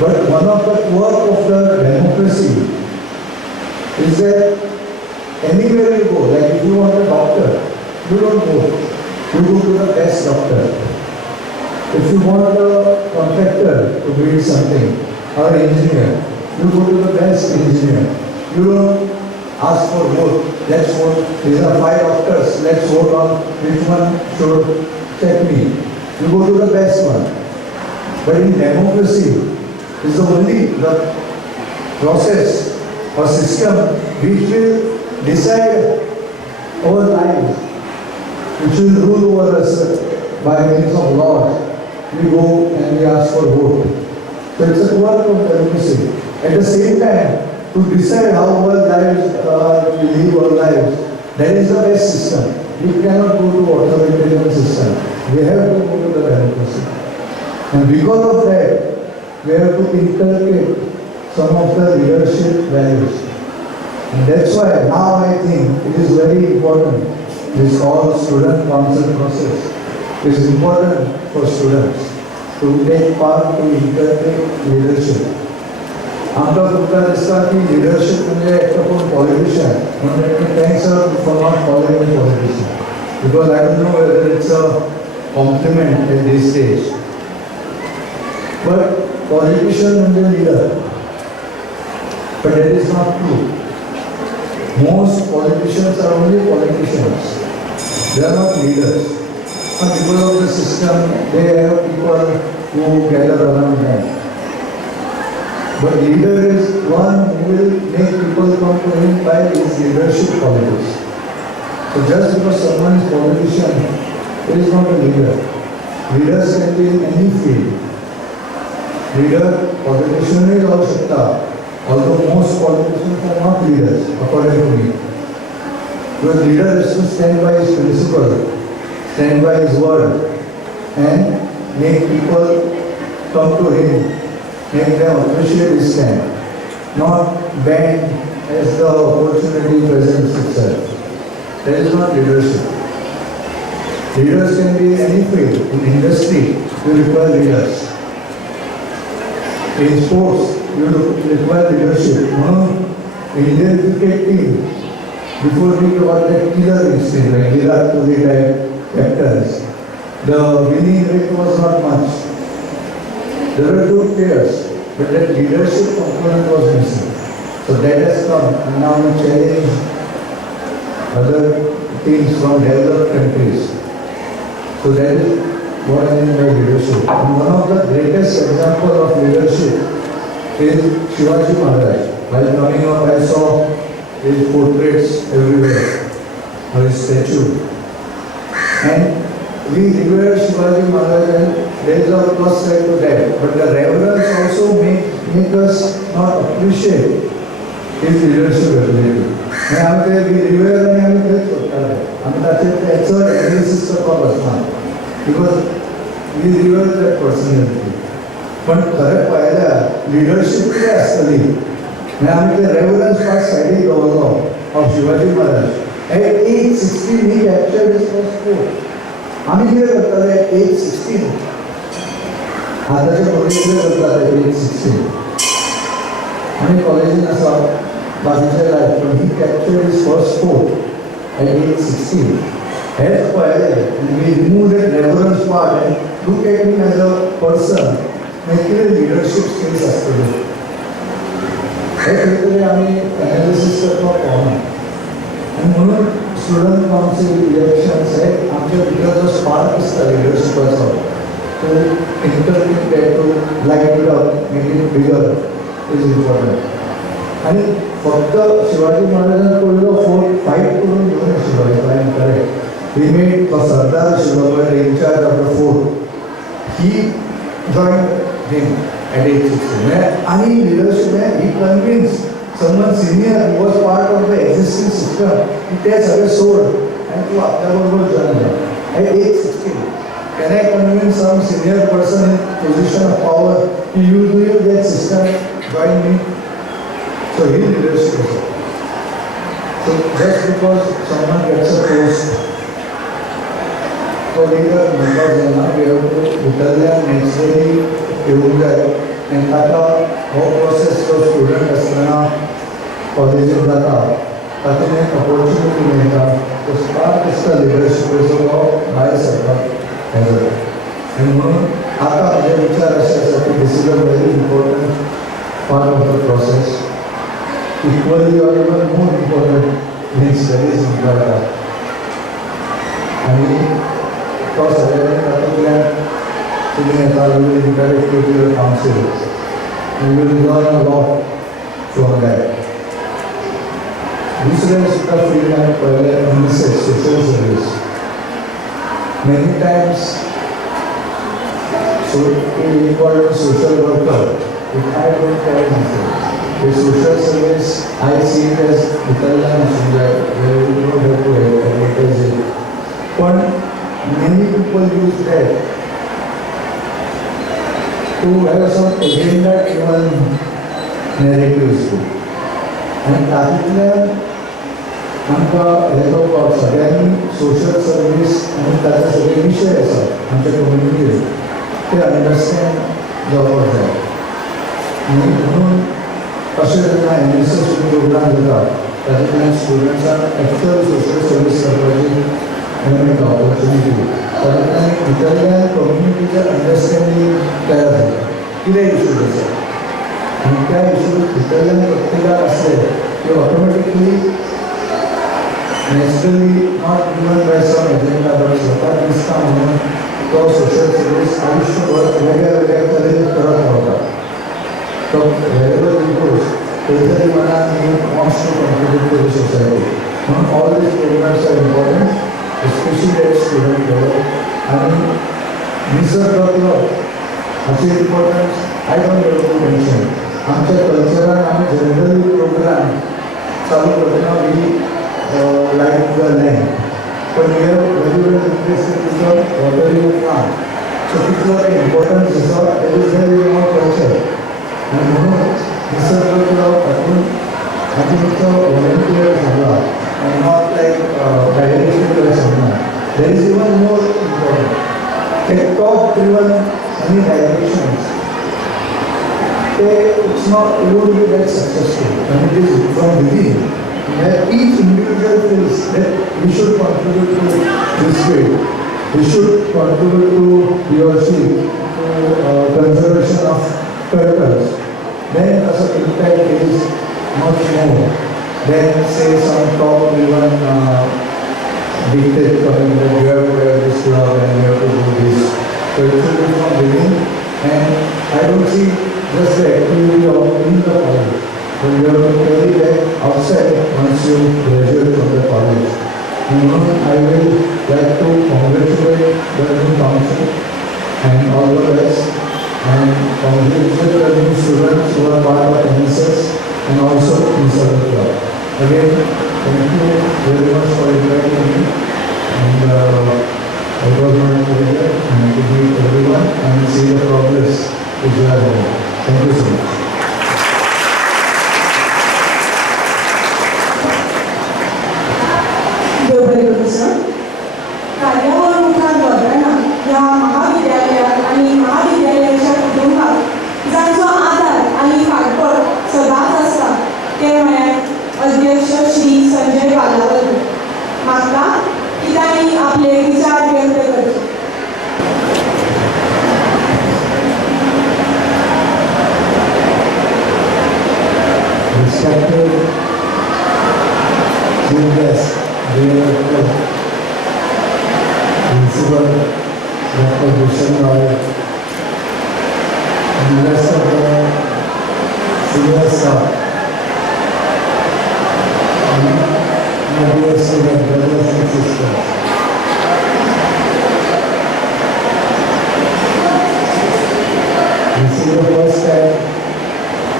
But one of the work of the democracy is that anywhere you go, like if you want a doctor, you don't go. You go to the best doctor. If you want a contractor to build something, or engineer, you go to the best engineer. You don't ask for vote. Let's vote. These are 5 doctors. Let's vote on which one should check me. You go to the best one. But in democracy, is the only the process or system which will decide our lives, which will rule over us by means of laws. We go and we ask for vote. So it's a work of democracy. At the same time, to decide how our lives we live our lives, that is the best system. We cannot go to authoritarian system. We have to go to the democracy. And because of that, we have to inculcate some of the leadership values. And that's why now I think it is very important, this all student council process. It is important for students to take part to inculcate leadership. आमका तुमका दिसता की leadership म्हणजे एकटो कोण politician, म्हणून thanks for not calling me politician, because I don't know whether it's a compliment at this stage. But politician म्हणजे leader, but that is not true. Most politicians are only politicians. They are not leaders. And because of the system, they have people who gather around them. But leader is one who will make people come to him by his leadership qualities. So just because someone is politician, he is not a leader. Leaders can be in any field. Leader, politician is आवश्यकता. Although most politicians are not leaders, according to me. Because leader is to stand by his principle, stand by his word, and make people come to him, make them appreciate his stand, not bend as the opportunity presents itself. That is not leadership. Leaders can be in any field. In industry, you require leaders. In sports, you require leadership. Indian cricket team, before we got that killer instinct, like Virat Kohli type captains, the winning rate was not much. There were good players, but that leadership component was missing. So that has come, and now we challenge other teams from developed countries. So that is what I mean by leadership. And one of the greatest examples of leadership is Shivaji Maharaj. While coming up, I saw his portraits everywhere, or his statue. And we revere Shivaji Maharaj, and there is a plus side to that. But the reverence also make us not appreciate his leadership ability. We revere and that's an analysis of our because we revere that personality. But खरं पाहिलं leadership किती असतली. आम्ही ते reverence part study Kelo of Shivaji Maharaj. At age 16 he captured his first fort. आम्ही किती करताले at age 16. आताच्या मुलींकडे करतात at age 16. आम्ही कॉलेजला असा बाजूच्या लाईफ पण he captured his first fort at age 16. Health पाहिलं and we remove that reverence part and look at him as a person. Making leadership skills असतो. हे काहीतरी आम्ही analysis करतो कॉमन. आणि म्हणून स्टुडंट काउन्सिल इलेक्शन्स हे आमच्या भितर जो स्पार्क असता लिडरशिपाचो तो internet to light it up make it bigger is important. आणि फक्त शिवाजी महाराजांनी पयलो फोर्ट फाईट करून घेऊन Shivaji Maharaj correct. He made the Sardar Shivaji in charge of the fort. He joined him at age 16. Any leadership, he convinced someone senior who was part of the existing system. He takes away sword and to Abdul join them at age 16. Can I convince some senior person in position of power to use that system, join me? So he leadership. So just because someone gets a post, so leader members and we have to tell them necessarily येऊन जाय आणि ताका हो process जो student आसतना कॉलेजीत जाता तातूंत एक ऑपॉर्च्युनिटी मेळटा तो स्पार्क दिसता लिडरशिपाचो तो भायर सरपाक हें जाता. आणि म्हणून आता माझे विचार असे असतात की this is a very important part of the process. Equally or even more important means studies important. आणि तो सगळ्यांनी तातूंतल्यान तुमी येता will interact with your council. You will learn a lot from that. दुसरें सुद्दां फील्ड हांवें पळयलें NSS social service. Many Times so we call it social worker. If I don't call myself, the social service I see it as intelligence where you know how to advertise it. But many people use that to have some agenda driven narratives. And तातूंतल्यान आमकां हे करपाक सगळ्यांनी social service आनी ताचे सगळे विशय आसात आमच्या कम्युनिटीन ते अंडरस्टँड जावपाक जाय. आनी म्हणून अशें जेन्ना NSS प्रोग्राम जाता तातूंतल्यान स्टुडंट्सांक एक्चुअल सोशल सर्वीस करपाची मेळटा ऑपॉर्च्युनिटी. तातूंतल्यान भितरल्यान कम्युनिटीचें अंडरस्टँडींग तयार जाता कितें इश्यूज आसा आनी त्या इश्यूज भितरल्यान प्रत्येकाक आसले की automatically naturally not given by some agenda but स्वताक दिसता म्हणून तो सोशल सर्वीस आयुश्यभर वेगळ्या वेगळ्या तरेन करत रावता. तो वेरेवर इम्प्रूव्स खंय तरी मनान wants to contribute to the society. म्हणून all these programmes are important especially at student level. आनी निसर्गातलो हाचे importance I don't know to mention. आमच्या कल्चरान आमी जनरली प्रोग्राम चालू करतना वी लायक द लँड. पण we are very well interested to the water you plant. So तितलो इम्पॉर्टन्स आसा it is very in our culture. आनी म्हणून निसर्गातलो हातूंतलो वॉलंटियर झाला आनी नॉट लायक डायरेक्टली सांगना. There is even more important ते top driven आनी डायरेक्शन्स ते it's not you will be very successful आनी it is from within. Where each individual feels that we should contribute to this field, we should contribute to he or she to conservation of turtles. Then as an impact is much more than say some top even dictate coming that you have to wear this club and you have to do this. So it should be from within, and I don't see just the activity of in the college. So you have to carry that outside once you graduate from the college. And I will like to congratulate the new council and all the best, and congratulate the new students who are part of NSS and also Nisarg Club. Again, thank you very much for inviting me, and it was my pleasure to meet everyone and see the progress which we are having. Thank you so much. कार्यावळ मुखार वळटना ह्या महाविद्यालयात आनी महाविद्यालयाच्या कुटुंबाक जांचो आदार आनी फाटबळ सदांच आसता ते म्हळ्यार अध्यक्ष श्री संजय बालावल. म्हाका की तांणी आपले विचार व्यक्त करचे. Respected guests, dear Principal Dr. Bhushan Roy, and the rest of the senior staff, and my dear student brothers and sisters. This is the first time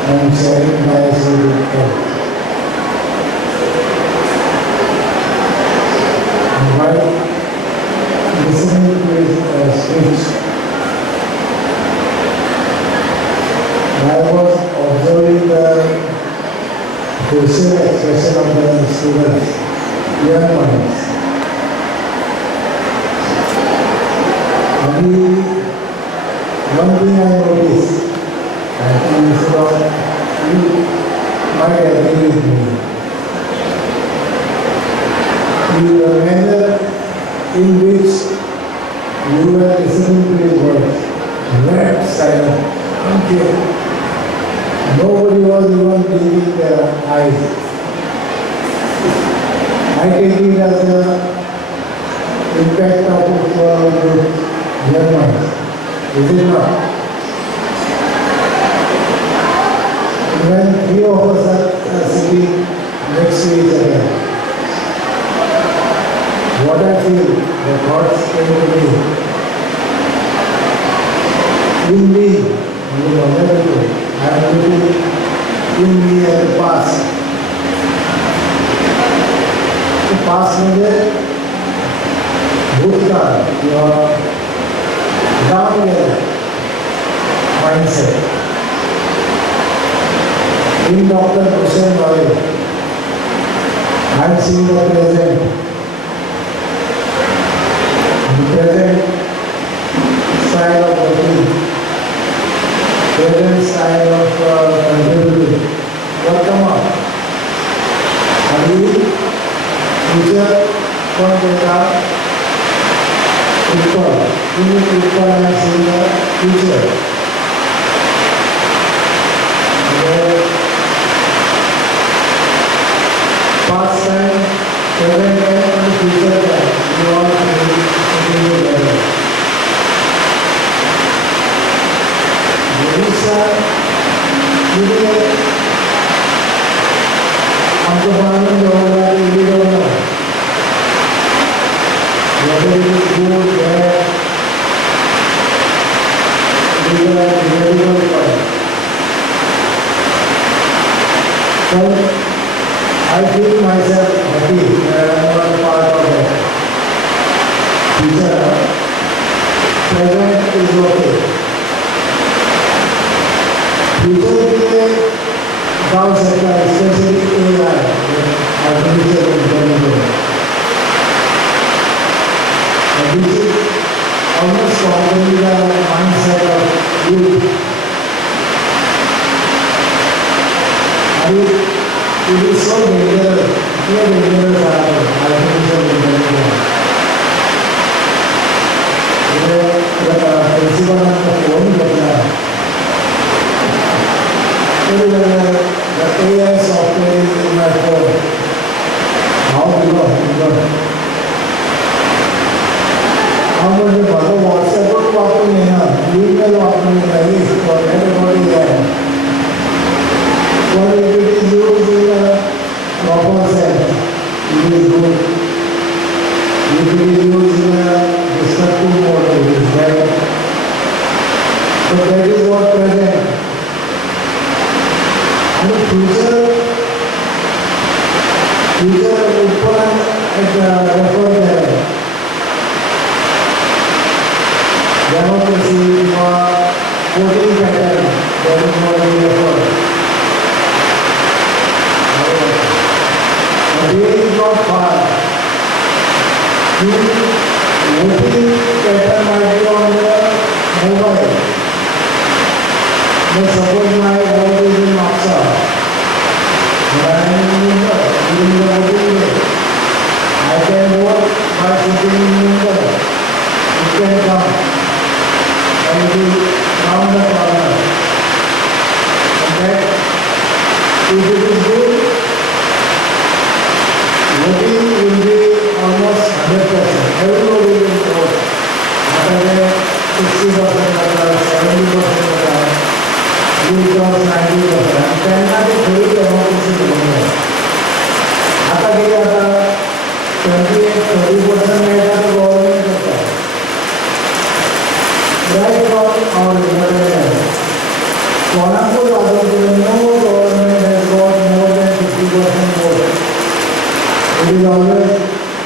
I am sharing my student. While listening to his speech, I was observing the facial expression of the students, young ones. Only one thing I noticed, I think you might agree with me. The manner in which you were listening to his words silent. Okay. Nobody was even blinking their eyes. I take it as a impact of Germany. Is it not? When three of us are sitting next to each other, what I feel, the thoughts came to me. In me, I am looking in me at the past. The past means भूतकाल, your downward mindset. In Dr. Hussain Wali, I am seeing the present. The present style of working, present style of contributing. What come up? अभी future कौन देगा? People. In people, I am seeing the future. Past time, present time, and future time. You all continue together. When you start living it, हमको मालूम होगा कि we don't know whether it is good, bad, legal, illegal, but I feel myself happy that I am not part of that. Future, present is okay. Future के लिए गांव सरकार especially AI, artificial intelligence, and this is almost completely the mindset of youth. It is so dangerous, artificial intelligence. The principal of the phone, the AI software is in my phone. How do you know? How much you know? WhatsApp or email for everybody there. But if it is used in a proper sense, it is good. If it is used in a destructive mode, it is bad. So that is what present. And the future ऊपर एक refer there. Democracy or voting pattern, that is what we refer. The day is not far. Voting pattern might be on the mobile. But suppose my vote is in Maksa. But I am in Mumbai during the voting day. I can vote by sitting in Mumbai. It can come. And it is round the corner. And that, if it is good, voting will be almost 100%. Everybody will vote. After 60%, 70%, becomes 90%. त्यांना ते थोडी democracy बनवली. आता किती आता 30% मिळतात government करतात. Right from our independence, कोणाको अजून no government has got more than 50% vote. It is always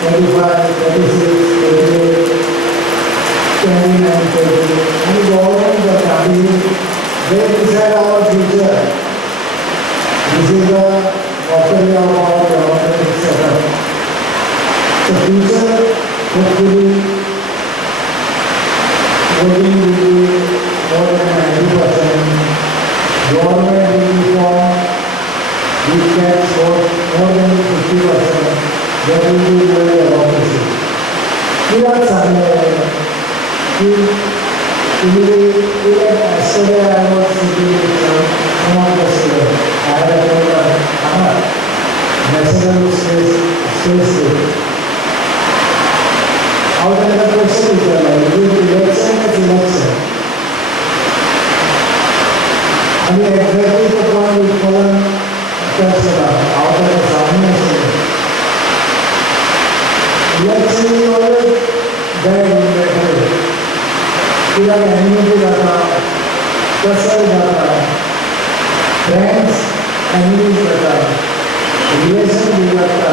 35, 36, 38, 29, 30. And government the family, they decide our future. This is the mockery of our democratic setup. The future, hopefully, voting will be more than 90%. Government will be formed, which gets vote more than 50%. That will be very democracy. We are somewhere. We will elect as yesterday I was sitting with one of the students. I had a national space day. How can the question is like election is election. I mean exactly the point we follow out of the examination. Election is always bad in that way. पूरा enemy जाता कसर जाता friends enemies जाता relation बिगड़ता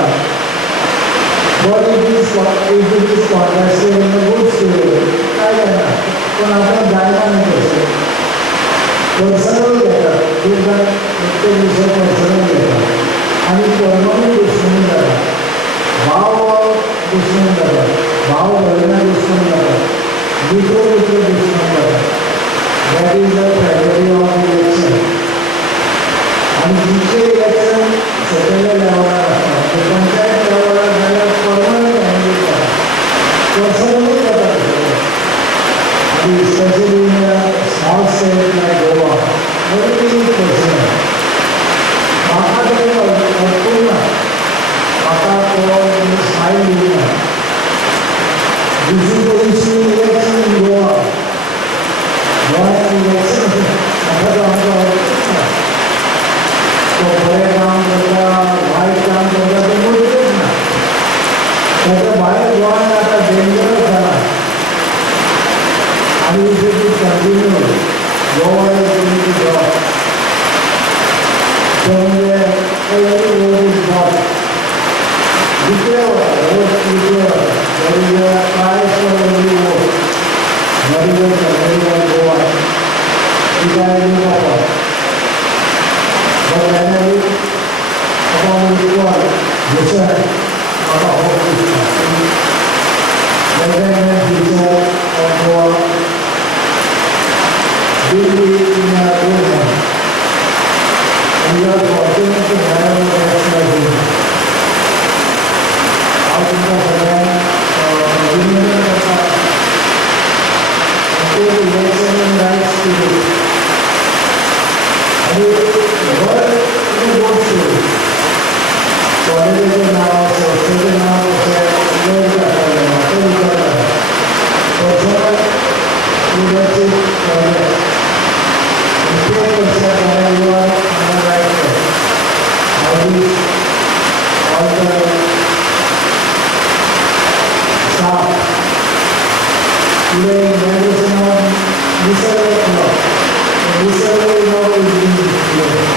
but it is contrasted in the good story काय करणार पण आपण जायला नाही कसं पर्सनल घेतात खूपदा प्रत्येक विषय पर्सनल घेतात आणि परमानंट दुश्मनी जातात भाव दुश्मन जातात भाव भरणार दुश्मन जातात दूसरों दुश्मन जातात that is the tragedy of election. आणि जिथे इलेक्शन सगळ्या लेवलला असतात ते पंचायत लेवलला झाल्यावर परमनंट कॅन्डिडेट असतात पर्सनली जातात आणि specially in small state like Goa everything is personal म्हाका तरी अडकून ना म्हाका तो स्मायल दिवना दुसरी policy election in Goa election आता तो आमचा तो बरे काम करता वाईट काम करता ते बोलतेच ना त्याच्या बाहेर गोवान आता डेंजरस झाला आणि इथे ती कंटिन्यू गोवा इज जॉब तो म्हणजे एव्हरी रोड इज जॉब दुसऱ्या रोज दुसऱ्या काय every road very well Goa. You guys know about. But when I look upon the world, the church of the whole system, the church of Goa will be in a good hand. And we are fortunate to have a national team. Out in the election rights to do. And the world is a good story. Political now, social now, today there is no Nisarg law. Nisarg law is being declared.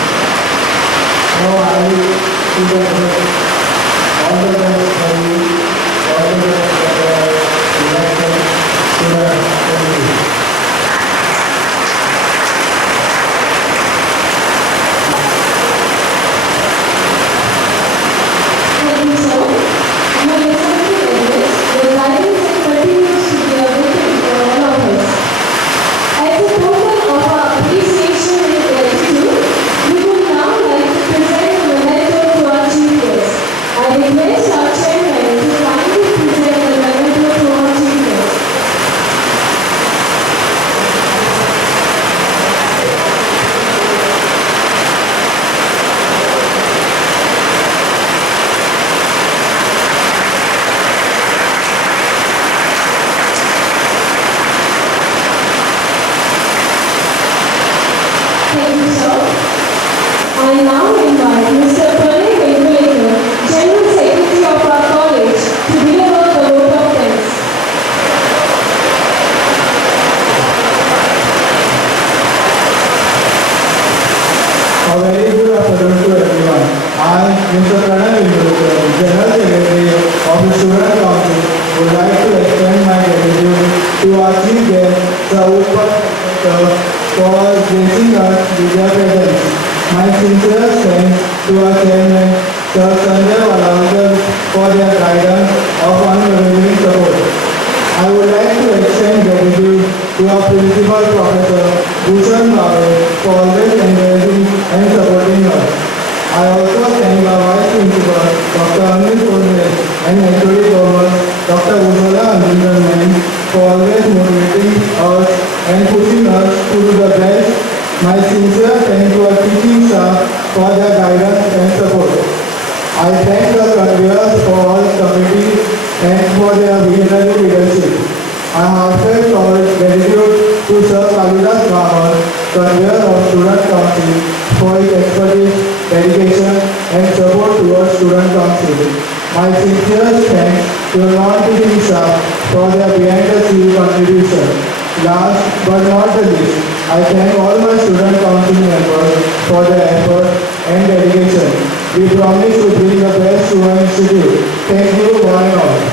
So I will do that. All the best for you. All the best for the election. Thank you. for always motivating us and pushing us to do the best. My sincere thanks to our teaching staff for their guidance and support. I thank the conveners for all committee and for their visionary leadership. I heartfelt gratitude to Sir Kalidas Rahman, convener of Student Council, for his expertise, dedication and support towards Student Council. My sincere thanks to the non-teaching staff for their behind-the-scenes contribution. Last but not the least, I thank all my Student Council members for their effort and dedication. We promise to bring the best to our institute. Thank you, one and all.